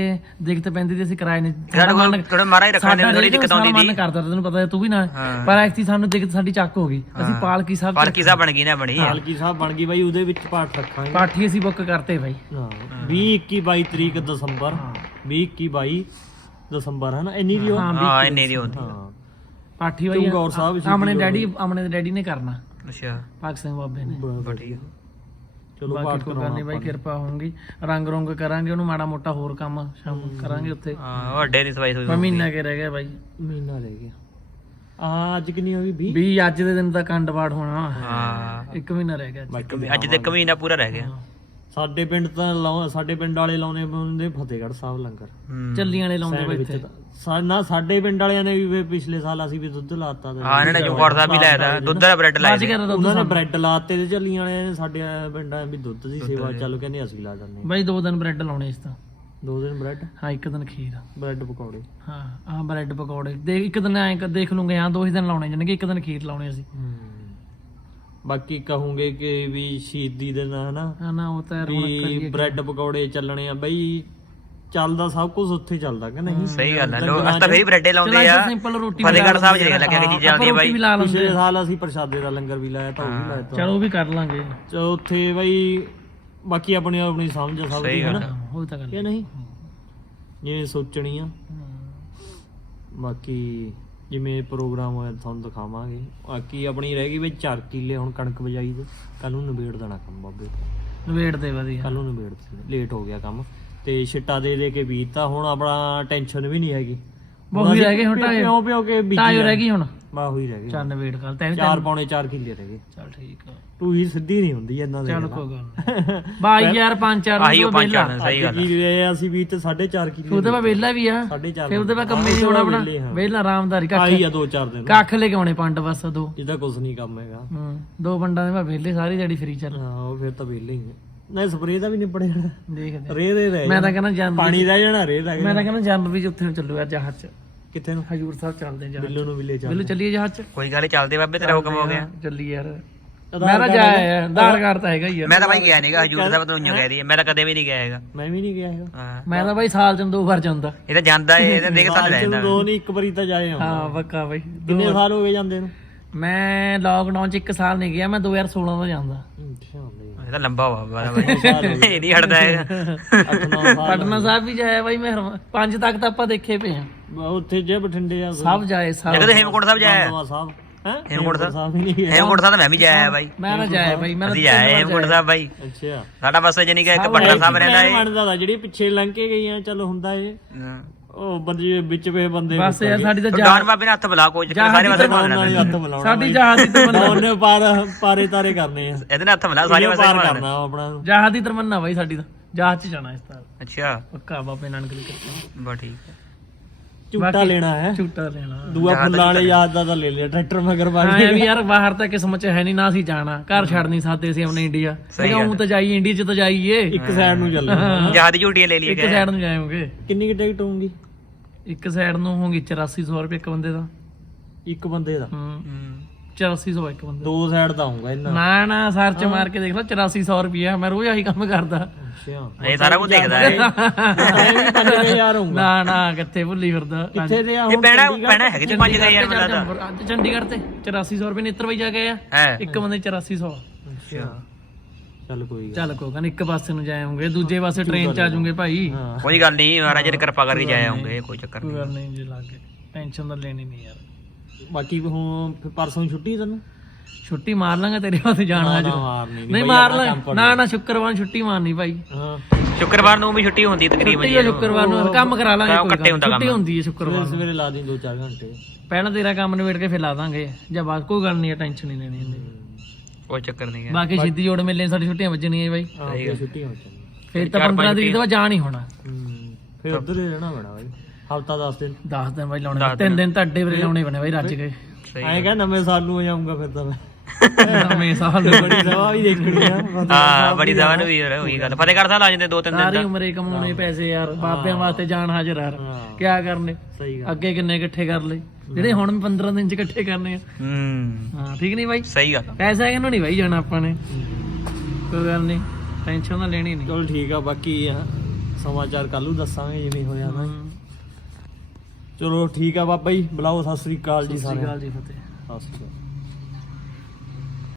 ਦਿੱਕਤ ਪੈਂਦੀ ਤੇ ਅਸੀਂ ਕਿਰਾਏ ਨੇ ਸਾਡੇ ਕੋਲ ਥੋੜਾ ਮਾਰਾ ਹੀ ਦੇ ਥੋੜੀ ਰੇਕ ਦਿੱਕਤ ਆਉਂਦੀ ਮਨ ਸੀ। ਕਰਦਾ ਤੈਨੂੰ ਪਤਾ ਹੈ, ਤੂੰ ਵੀ ਨਾ ਹਾਂ। ਪਰ ਐਕਚੁਅਲੀ ਸਾਨੂੰ ਦਿੱਕਤ ਸਾਡੀ ਚੱਕ ਹੋ ਗਈ। ਅਸੀਂ ਪਾਲਕੀ ਸਾਹਿਬ ਪਾਲਕੀ ਸਾਹਿਬ ਬਣ ਗਈ ਨਾ ਬਣੀ ਪਾਲਕੀ ਸਾਹਿਬ ਬਣ ਗਈ ਬਾਈ ਉਹਦੇ ਵਿੱਚ ਪਾਠ ਰੱਖਾਂਗੇ। ਪਾਠੀ ਅਸੀਂ ਬੁੱਕ ਕਰਤੇ ਬਾਈ। ਹਾਂ 20 21 22 ਤਰੀਕ ਦਸੰਬਰ 20 21 22 ਦਸੰਬਰ ਹੈ ਨਾ ਇੰਨੀ ਦੀ ਹਾਂ ਹਾਂ ਇੰਨੇ ਦੀ ਹੁੰਦੀ ਹਾਂ ਪਾਠੀ ਬਾਈ ਚਮਕੌਰ ਸਾਹਿਬ ਸ਼ਹੀਦੀ ਆਪਣੇ ਡੈਡੀ ਆਪਣੇ ਦੇ ਡੈਡੀ ਨੇ ਕਰਨਾ। ਅੱਛਾ। ਭਗਤ ਸਿੰਘ ਬਾਬੇ ਨੇ। ਬਾ ਠੀਕ ਆ। ਚਲੋ ਬਾਕੀ ਪਾਠ ਕੋਈ ਕਰਾਉਣਾ ਗੱਲ ਨਹੀਂ ਬਾਈ ਕਿਰਪਾ ਹੋਊਗੀ। ਰੰਗ ਰੰਗ ਕਰਾਂਗੇ ਉਹਨੂੰ ਮਾੜਾ ਮੋਟਾ ਹੋਰ ਕੰਮ ਸ਼ਾਮ ਕਰਾਂਗੇ ਉੱਥੇ। ਹਾਂ ਉਹ ਅੱਡੇ ਦੀ ਸਫ਼ਾਈ ਹੋਈ ਮਹੀਨਾ ਕੇ ਰਹਿ ਗਿਆ ਬਾਈ। ਮਹੀਨਾ ਰਹਿ ਗਿਆ। ਆ ਅੱਜ ਕਿੰਨੀ ਹੋ ਗਈ 20 ਵੀ ਅੱਜ ਦੇ ਦਿਨ ਦਾ ਕੰਡ ਪਾਠ ਹੋਣਾ। ਹਾਂ। ਇੱਕ ਮਹੀਨਾ ਰਹਿ ਗਿਆ ਅੱਜ। ਅੱਜ ਤੇ ਇੱਕ ਮਹੀਨਾ ਪੂਰਾ ਰਹਿ ਗਿਆ। ਸਾਡੇ ਪਿੰਡ ਤਾਂ ਲਾਉ- ਸਾਡੇ ਪਿੰਡ ਵਾਲੇ ਲਾਉਣੇ ਹੁੰਦੇ ਫਤਿਹਗੜ੍ਹ ਸਾਹਿਬ ਲੰਗਰ। ਚੱਲੀਆਂ ਵਾਲੇ ਲਾਉਂਦੇ ਵਿੱਚ ਤਾਂ। ਸਾ- ਨਾ ਸਾਡੇ ਪਿੰਡ ਵਾਲਿਆਂ ਨੇ ਵੀ ਪਿਛਲੇ ਸਾਲ ਅਸੀਂ ਵੀ ਦੁੱਧ ਲਾਤਾ ਤੇ ਹਾਂ ਇਹਨਾਂ ਨੇ ਜੁਗਾੜ ਵੀ ਤਾ ਦੁੱਧ ਦਾ ਬ੍ਰੈਡ ਲਾਇਆ ਅੱਜ ਸੀ। ਕਰ ਉਹਨਾਂ ਨੇ ਬ੍ਰੈਡ ਲਾਤੇ ਤੇ ਚੱਲੀਆਂ ਵਾਲਿਆਂ ਨੇ ਸਾਡੇ ਪਿੰਡਾਂ ਵੀ ਦੁੱਧ ਦੀ ਸੇਵਾ ਚੱਲ ਕਹਿੰਦੇ ਅਸੀਂ ਲਾ ਜਾਂਦੇ ਹਾਂ। ਬਾਈ ਦੋ ਦਿਨ ਬ੍ਰੈਡ ਲਾਉਣੇ ਇਸ ਤਾਂ। ਦੋ ਦਿਨ ਬ੍ਰੈਡ? ਹਾਂ ਇੱਕ ਦਿਨ ਖੀਰ। ਬ੍ਰੈਡ ਪਕੌੜੇ। ਹਾਂ ਆਹ ਬ੍ਰੈਡ ਪਕੌੜੇ। ਦੇਖ ਇੱਕ ਦਿਨ ਐਂ ਕ- ਦੇਖ ਲੂੰਗੇ ਹਾਂ ਦੋ ਹੀ ਦਿਨ ਲਾਉਣੇ ਜਾਣਗੇ ਇੱਕ ਦਿਨ ਖੀਰ ਲਾਉਣੇ ਅਸੀਂ। ਬਾਕੀ ਕਹੂੰਗੇ ਕਿ ਵੀ ਸ਼ਹੀਦੀ ਦਿਨ ਹਨਾ? ਹਾਂ ਨਾ ਉਹ ਤਾਂ ਹੁਣ ਵੀ ਕਰੀਏ ਬ੍ਰੈਡ ਪਕੌੜੇ ਚੱਲਣੇ ਆ। ਬਈ ਚੱਲਦਾ ਸਭ ਕੁਝ ਉੱਥੇ ਚੱਲਦਾ ਕਿ ਨਹੀਂ? ਸਹੀ ਗੱਲ ਹੈ ਲੋਕ ਅਸ ਤਾਂ ਫੇਰ ਬ੍ਰੈਡੇ ਲਾਉਂਦੇ ਆ। ਸਿੰਪਲ ਰੋਟੀ ਫਤਿਹਗੜ੍ਹ ਸਾਹਿਬ ਜਿਹੜੇ ਲੱਗਿਆ ਕਿ ਚੀਜ਼ਾਂ ਆਉਂਦੀਆਂ ਬਾਈ। ਲਾ ਪਿਛਲੇ ਸਾਲ ਅਸੀਂ ਪ੍ਰਸ਼ਾਦੇ ਦਾ ਲੰਗਰ ਵੀ ਲਾਇਆ ਤਾਂ ਉਹ ਵੀ ਲਾਇਆ ਤਾਂ। ਚਲੋ ਉਹ ਵੀ ਕਰ ਲਾਂਗੇ। ਚਲੋ ਉੱਥੇ ਬਈ ਬਾਕੀ ਆਪਣੀ ਆਪਣੀ ਸਮਝ ਆ ਸਭ ਦੀ ਹਨਾ? ਹਾਂ, ਉਹ ਤਾਂ ਗੱਲ ਕਿ ਨਹੀਂ? ਜਿਵੇਂ ਸੋਚਣੀ ਆ। ਬਾਕੀ ਜਿਵੇਂ ਪ੍ਰੋਗਰਾਮ ਹੋਇਆ ਤੁਹਾਨੂੰ ਦਿਖਾਵਾਂਗੇ। ਬਾਕੀ ਆਪਣੀ ਰਹਿ ਗਈ ਵੀ 4 ਕਿੱਲੇ ਹੁਣ ਕਣਕ ਬਜਾਈ ਦੇ ਕੱਲ ਨੂੰ ਨਿਬੇੜ ਦੇਣਾ ਕੰਮ ਬਾਬੇ ਨਵੇੜ ਦੇ ਵਧੀਆ। ਕੱਲ ਨੂੰ ਨਿਬੇੜ ਦਿੱਤੇ। ਲੇਟ ਹੋ ਗਿਆ ਕੰਮ। ਤੇ ਛਿੱਟਾ ਦੇ ਦੇ ਕੇ ਬੀਜਤਾ ਹੁਣ ਆਪਣਾ ਟੈਨਸ਼ਨ ਵੀ ਨਹੀਂ ਹੈਗੀ। ਬਹੁਤ ਹੀ ਰਹਿ ਗਏ ਹੁਣ ਪਿਓ ਪਿਓ ਕੇ ਬੀਜੀ ਢਾਈ ਰਹਿ ਗਈ ਹੁਣ। ਬਾ ਹੋਈ ਰਹਿ ਗਈ ਚੱਲ ਨਵੇੜ ਕਰ ਤੈਨੂੰ ਚਾਰ ਪੌਣੇ 4 ਕਿੱਲੇ ਰਹਿ ਗਏ। ਚੱਲ ਠੀਕ ਆ। ਤੂੰ ਹੀ ਸਿੱਧੀ ਨਹੀਂ ਹੁੰਦੀ ਇਹਨਾਂ ਦੇ ਚੱਲ ਕੋਈ ਗੱਲ ਨਹੀਂ ਬਾਈ ਯਾਰ ਪੰਜ ਚਾਰ ਆਹੀ ਉਹ ਨੂੰ ਪੰਜ ਵੇਲਾ ਚਾਰ ਸਹੀ ਗੱਲ ਕੀ ਰਹੇ ਅਸੀਂ ਵੀ ਤੇ 4.5 ਕਿੱਲੇ ਉਹਦੇ ਬਾਅਦ ਵੇਲਾ ਵੀ ਆ। ਸਾਢੇ ਚਾਰ ਫਿਰ ਉਹਦੇ ਬਾਅਦ ਕੰਮੇ ਦੀ ਹੋਣਾ ਆਪਣਾ ਵਿਹਲੇ ਹਾਂ। ਆਰਾਮਦਾਰੀ ਕੱਖ ਆਈ ਆ ਦੋ ਚਾਰ ਦਿਨ। ਕੱਖ ਲੈ ਕੇ ਆਉਣੇ ਪੰਡ ਬਸ ਦੋ। ਇਹਦਾ ਕੁਝ ਨਹੀਂ ਕੰਮ ਹੈਗਾ। ਹੂੰ ਦੋ ਪੰਡਾਂ ਦੇ ਮੈਂ ਵੇਲੇ ਸਾਰੀ ਦਿਹਾੜੀ ਫਰੀ ਚੱਲ। ਹਾਂ ਉਹ ਫਿਰ ਤਾਂ ਵਿਹਲੇ ਹੀ ਆ। ਨਹੀਂ ਸਪਰੇਅ ਦਾ ਵੀ ਨਿਬੜ ਜਾਣਾ ਦੇਖਦੇ ਰੇ ਰੇ ਰਹਿ ਮੈਂ ਤਾਂ ਕਹਿੰਦਾ ਜੰਮ ਪਾਣੀ ਰਹਿ ਜਾਣਾ ਰੇ ਰਹਿ ਮੈਂ ਤਾਂ ਕਹਿੰਦਾ ਜੰਮ ਵੀ ਉੱਥੇ ਨੂੰ ਚੱਲੂ ਯਾਰ ਜਹਾਜ਼ ਚ। ਕਿੱਥੇ ਨੂੰ? ਹਜੂਰ ਸਾਹਿਬ ਚੱਲਦੇ ਹਾਂ ਜਹਾਜ਼ ਬਿੱਲੂ ਨੂੰ ਵੀ ਲੈ ਜਾ ਬਿੱਲੂ ਚੱਲੀਏ ਜਹਾਜ਼ ਚ? ਕੋਈ ਗੱਲ ਨੀ, ਚੱਲਦੇ ਬਾਬੇ ਤੇਰਾ ਹੁਕਮ ਹੋ ਗਿਆ। ਚੱਲੀ ਯਾਰ। ਮੈਂ ਤਾਂ ਜਾਇਆ ਯਾਰ ਆਧਾਰ ਕਾਰਡ ਤਾਂ ਹੈਗਾ ਹੀ ਯਾਰ। ਮੈਂ ਤਾਂ ਬਾਈ ਗਿਆ ਨਹੀਂਗਾ ਹਜੂਰ ਸਾਹਿਬ ਤੋਂ ਉਈਓ ਕਹਿ ਰਹੀ ਹੈ ਮੈਂ ਤਾਂ ਕਦੇ ਵੀ ਨਹੀਂ ਗਿਆ ਹੈਗਾ। ਮੈਂ ਵੀ ਨਹੀਂ ਗਿਆ ਹੈਗਾ। ਹਾਂ। ਮੈਂ ਤਾਂ ਬਾਈ ਸਾਲ ਚ ਦੋ ਵਾਰ ਜਾਂਦਾ। ਇਹ ਤਾਂ ਜਾਂਦਾ ਏ ਇਹ ਤਾਂ ਦੇਖ ਸਾਲ ਸਾਲ ਚ ਰਹਿੰਦਾ। ਦੋ ਨਹੀਂ ਇੱਕ ਵਾਰੀ ਤਾਂ ਜਾਏ ਹਾਂ ਹਾਂ ਪੱਕਾ ਬਾਈ। ਕਿੰਨੇ ਸਾਲ ਹੋ ਗਏ ਜਾਂਦੇ ਨੂੰ? ਮੈਂ ਲਾਕਡਾਊਨ ਚ ਇੱਕ ਸਾਲ ਨਹੀਂ ਗਿਆ ਮੈਂ 2016 ਤੋਂ ਜਾਂਦਾ। ਅੱਛਾ ਨਹੀਂ ਇਹ ਤਾਂ ਲੰਬਾ ਹੋਵਾ ਬਾਰਾ ਬਾਈ। ਇਹ ਨਹੀਂ ਹਟਦਾ ਹੈਗਾ। 8-9 ਸਾਲ ਪਟਨਾ ਸਾਹਿਬ ਵੀ ਜਾਇਆ ਬਾਈ ਮੈਂ ਪੰਜ ਤੱਕ ਤਾਂ ਆਪਾਂ ਦੇਖੇ ਪਏ ਆ ਉੱਥੇ ਜੇ ਬਠਿੰਡੇ ਆ ਸਭ ਜਾਏ ਸਭ। ਜਗਤ ਹੇਮਕੁੰਟ ਸਾਹਿਬ ਜਾਇਆ ਸਾਹਿਬ। ਹੈ? ਹੇਮਕੁੰਟ ਸਾਹਿਬ? ਹੇਮਕੁੰਟ ਸਾਹਿਬ ਮੈਂ ਵੀ ਜਾਇਆ ਬਾਈ। ਮੈਂ ਤਾਂ ਜਾਇਆ ਬਾਈ ਮੈਂ ਤਾਂ ਅਸੀਂ ਜਾਇਆ ਹੇਮਕੁੰਟ ਸਾਹਿਬ ਬਾਈ। ਅੱਛਾ। ਸਾਡਾ ਬਸ ਜਨੀ ਕਿ ਇੱਕ ਪਟਨਾ ਸਾਹਿਬ ਰਹਿੰਦਾ ਏ। ਬਣਦਾ ਦਾ ਜਿਹੜੀ ਪਿੱਛੇ ਲੰਘ ਕੇ ਗਈਆਂ ਚਲੋ ਹੁੰਦਾ ਏ। ਉਹ ਬੰਦੇ ਵਿੱਚ ਵੇ ਬੰਦੇ ਬਸ ਯਾਰ ਸਾਡੀ ਤਾਂ ਉਹ ਜਾ ਡਾਨ ਬਾਬੇ ਨੇ ਹੱਥ ਬੁਲਾ ਕੋਈ ਸਾਰੇ ਪਾਸੇ ਮਿਲਾਉਣਾ ਸਾਡੀ ਜਹਾਜ਼ ਦੀ ਤਮੰਨਾ। ਉਹਨੇ ਪਾਰ ਪਾਰੇ ਤਾਰੇ ਕਰਨੇ ਆ। ਇਹਦੇ ਨਾਲ ਹੱਥ ਮਿਲਾ ਸਾਰੇ ਪਾਸੇ ਕਰਨਾ ਆਪਣਾ। ਜਹਾਜ਼ ਦੀ ਤਮੰਨਾ ਬਾਈ ਸਾਡੀ ਤਾਂ। ਜਹਾਜ਼ ਚ ਜਾਣਾ ਇਸ ਤਰ੍ਹਾਂ। ਅੱਛਾ। ਪੱਕਾ ਬਾਬੇ ਨਾਨਕ ਦੀ ਕਿਰਪਾ। ਬਾ ਠੀਕ ਹੈ। ਝੂਟਾ ਲੈਣਾ ਹੈ। ਝੂਟਾ ਲੈਣਾ। ਦੂਆ ਫੁੱਲਾਂ ਵਾਲੇ ਯਾਦ ਦਾ ਤਾਂ ਲੈ ਲਿਆ ਟਰੈਕਟਰ ਮਗਰ ਕੇ ਇਹ ਵੀ ਯਾਰ ਬਾਹਰ ਤਾਂ ਕਿਸਮਤ ਚ ਹੈ ਨਹੀਂ ਨਾ ਸੀ ਜਾਣਾ। ਘਰ ਛੱਡ ਨਹੀਂ ਸਕਦੇ ਸੀ ਆਪਣੇ ਇੰਡੀਆ। ਸਹੀ ਉਹ ਤਾਂ ਜਾਈਏ ਇੰਡੀਆ ਚ ਤਾਂ ਜਾਈਏ। ਇੱਕ ਸਾਈਡ ਨੂੰ ਚੱਲਣਾ ਜਹਾਜ਼ ਦੀ ਝੂਟੀਆਂ ਲੈ ਲਈ ਇੱਕ ਸਾਈਡ ਨੂੰ ਜਾਵਾਂਗੇ ਕਿੰਨੀ ਕਿ ਟਿਕਟ ਹੋਊਗੀ? ਇੱਕ ਸਾਈਡ ਨੂੰ ਹੋਊਗੀ 8400 ਰੁਪਏ ਇੱਕ ਬੰਦੇ ਦਾ। ਇੱਕ ਬੰਦੇ ਦਾ। ਹੂੰ। 8400 ਇੱਕ ਬੰਦੇ ਦੋ ਸਾਈਡ ਦਾ ਹੋਊਗਾ ਇਹਨਾਂ ਨਾ ਨਾ ਸਰਚ ਮਾਰ ਕੇ ਦੇਖ ਲਓ 8400 ਰੁਪਏ ਮੈਂ ਰੋਜ਼ ਆਹੀ ਕੰਮ ਕਰਦਾ। ਅੱਛਾ। ਇਹ ਸਾਰਾ ਕੁਝ ਦੇਖਦਾ ਹੈ। 5000 ਹੋਊਗਾ। ਨਾ ਨਾ ਕਿੱਥੇ ਭੁੱਲੀ ਫਿਰਦਾ। ਕਿੱਥੇ ਦੇ ਆ ਇਹ ਹੁਣ ਪੈਣਾ ਪੈਣਾ ਹੈਗੇ ਜੀ 5000 ਚੰਡੀਗੜ੍ਹ ਮਿਲਦਾ ਤੇ। ਚੱਲਦੇ ਅੱਜ ਚੰਡੀਗੜ੍ਹ ਤੇ 8400 ਰੁਪਏ ਨੀਤਰ ਵਈ ਜਾ ਕੇ ਆ ਹੈ। ਇੱਕ ਬੰਦੇ 8400 ਅੱਛਾ। ਚੱਲ ਕੋਈ ਗੱਲ ਚੱਲ ਕੋਈ ਗੱਲ ਨੀ, ਇੱਕ ਪਾਸੇ ਨੂੰ ਜਾਵਾਂਗੇ ਦੂਜੇ ਪਾਸੇ ਟ੍ਰੇਨ ਚ ਆ ਜਾਵਾਂਗੇ ਭਾਈ। ਹਾਂ। ਕੋਈ ਗੱਲ ਨਹੀਂ ਮਹਾਰਾਜ ਨੇ ਕਿਰਪਾ ਕਰਕੇ ਜਾਏ ਆਉਂਗੇ ਕੋਈ ਚੱਕਰ ਕੋਈ ਨਹੀਂ ਗੱਲ ਨਹੀਂ ਜੀ ਲੱਗੇ ਟੈਨਸ਼ਨ ਤਾਂ ਲੈਣੀ ਨਹੀਂ ਯਾਰ। ਬਾਕੀ ਹੁਣ ਫਿਰ ਪਰਸੋਂ ਛੁੱਟੀ ਤੈਨੂੰ? ਛੁੱਟੀ ਮਾਰ ਲਾਂਗਾ ਤੇਰੇ ਵਾਸਤੇ ਜਾਣਾ ਅੱਜ ਨਾ ਮਾਰਨੀ ਨਹੀਂ ਮਾਰ ਲਾਂ ਨਾ ਨਾ ਸ਼ੁੱਕਰਵਾਰ ਨੂੰ ਛੁੱਟੀ ਮਾਰਨੀ ਭਾਈ। ਹਾਂ। ਸ਼ੁੱਕਰਵਾਰ ਨੂੰ ਵੀ ਛੁੱਟੀ ਹੁੰਦੀ ਤਕਰੀਬਨ ਛੁੱਟੀ ਹੈ ਸ਼ੁੱਕਰਵਾਰ ਨੂੰ ਕੰਮ ਕਰਾ ਲਾਂਗੇ ਕੰਮ ਕੋਈ ਇਕੱਠੇ ਹੁੰਦਾ। ਛੁੱਟੀ ਕੰਮ। ਹੁੰਦੀ ਹੈ ਸ਼ੁੱਕਰਵਾਰ ਸਵੇਰੇ ਨੂੰ। ਸਵੇਰੇ ਲਾ ਦੀ 2-4 ਘੰਟੇ। ਪਹਿਲਾਂ ਤੇਰਾ ਕੰਮ ਨਿਬੇੜ ਕੇ ਫਿਰ ਲਾ ਦਾਂਗੇ ਜਾਂ ਬਾਅਦ ਕੋਈ ਗੱਲ ਨਹੀਂ ਟੈਨਸ਼ਨ ਨਹੀਂ ਲੈਣੀ ਹੁੰਦੀ ਕੋਈ ਚੱਕਰ ਨਹੀਂ ਹੈ ਬਾਕੀ ਸਿੱਧੀ ਜੋੜ ਮੇਲੇ ਸਾਡੀ ਛੁੱਟੀਆਂ ਵੱਜਣੀਆਂ ਬਾਈ। ਹਾਂ ਫਿਰ ਛੁੱਟੀ ਹੋ ਚੱਲੀ ਫਿਰ ਤਾਂ 15 ਤਰੀਕ ਤੋਂ ਬਾਅਦ ਜਾ ਨਹੀਂ ਹੋਣਾ। ਹੂੰ ਫਿਰ ਉਧਰ ਹੀ ਰਹਿਣਾ ਪੈਣਾ ਬਾਈ। ਹਫਤਾ 10 ਦਿਨ। 10 ਦਿਨ ਬਾਈ ਲਾਉਣੇ ਤਿੰਨ ਦਿਨ। ਤਾਂ ਅੱਡੇ ਵੇਲੇ ਲਾਉਣੇ ਬਣੇ ਬਾਈ ਰੱਜ ਗਏ ਸਹੀ ਐਂ ਕਹ ਨਵੇਂ ਸਾਲ ਨੂੰ ਜਾਊਂਗਾ ਫਿਰ ਤਾਂ ਮੈਂ। ਨਵੇਂ ਸਾਲ ਨੂੰ। ਬੜੀ ਸਵਾ ਵੀ ਦੇਖਣੀ ਆ ਹਾਂ ਬੜੀ ਜ਼ਵਾਨ ਨੂੰ ਵੀ ਉਹੀ ਗੱਲ। ਫਤਿਹਗੜ੍ਹ ਸਾਹਿਬ ਆ ਜਾਂਦੇ ਦੋ ਤਿੰਨ ਦਿਨ ਸਾਰੀ ਉਮਰੇ ਕਮਾਉਣੇ ਪੈਸੇ ਯਾਰ ਬਾਬਿਆਂ ਵਾਸਤੇ ਜਾਨ ਹਾਜ਼ਰ ਯਾਰ। ਹਾਂ। ਕਿਆ ਕਰਨੇ? ਸਹੀ ਗੱਲ। ਅੱਗੇ ਕਿੰਨੇ ਇਕੱਠੇ ਕਰ ਲਏ? ਜਿਹੜੇ ਹੁਣ ਵੀ 15 ਦਿਨ ਚ ਇਕੱਠੇ ਕਰਨੇ ਆ। ਹੂੰ। ਹਾਂ ਠੀਕ ਨਹੀਂ ਬਾਈ? ਸਹੀ ਗੱਲ। ਪੈਸਾ ਕਿਹਨੂੰ ਨਹੀਂ ਬਾਈ ਜਾਣਾ ਆਪਾਂ ਨੇ। ਕੋਈ ਗੱਲ ਨਹੀਂ। ਟੈਨਸ਼ਨ ਤਾਂ ਲੈਣੀ ਨਹੀਂ। ਚਲ ਠੀਕ ਆ ਬਾਕੀ ਆ ਸਮਾਚਾਰ ਕੱਲ ਨੂੰ ਦੱਸਾਂਗੇ ਜਿਵੇਂ ਹੋਇਆ ਨਾ। ਚਲੋ ਠੀਕ ਆ ਬਾਬਾ ਜੀ ਬੁਲਾਓ ਸਤਿ ਸ੍ਰੀ ਅਕਾਲ ਜੀ ਸਤਿ ਸ਼੍ਰੀ ਸਾਰਿਆਂ ਅਕਾਲ ਜੀ ਫਤਿਹ। ਸਤਿ ਸ੍ਰੀ ਅਕਾਲ।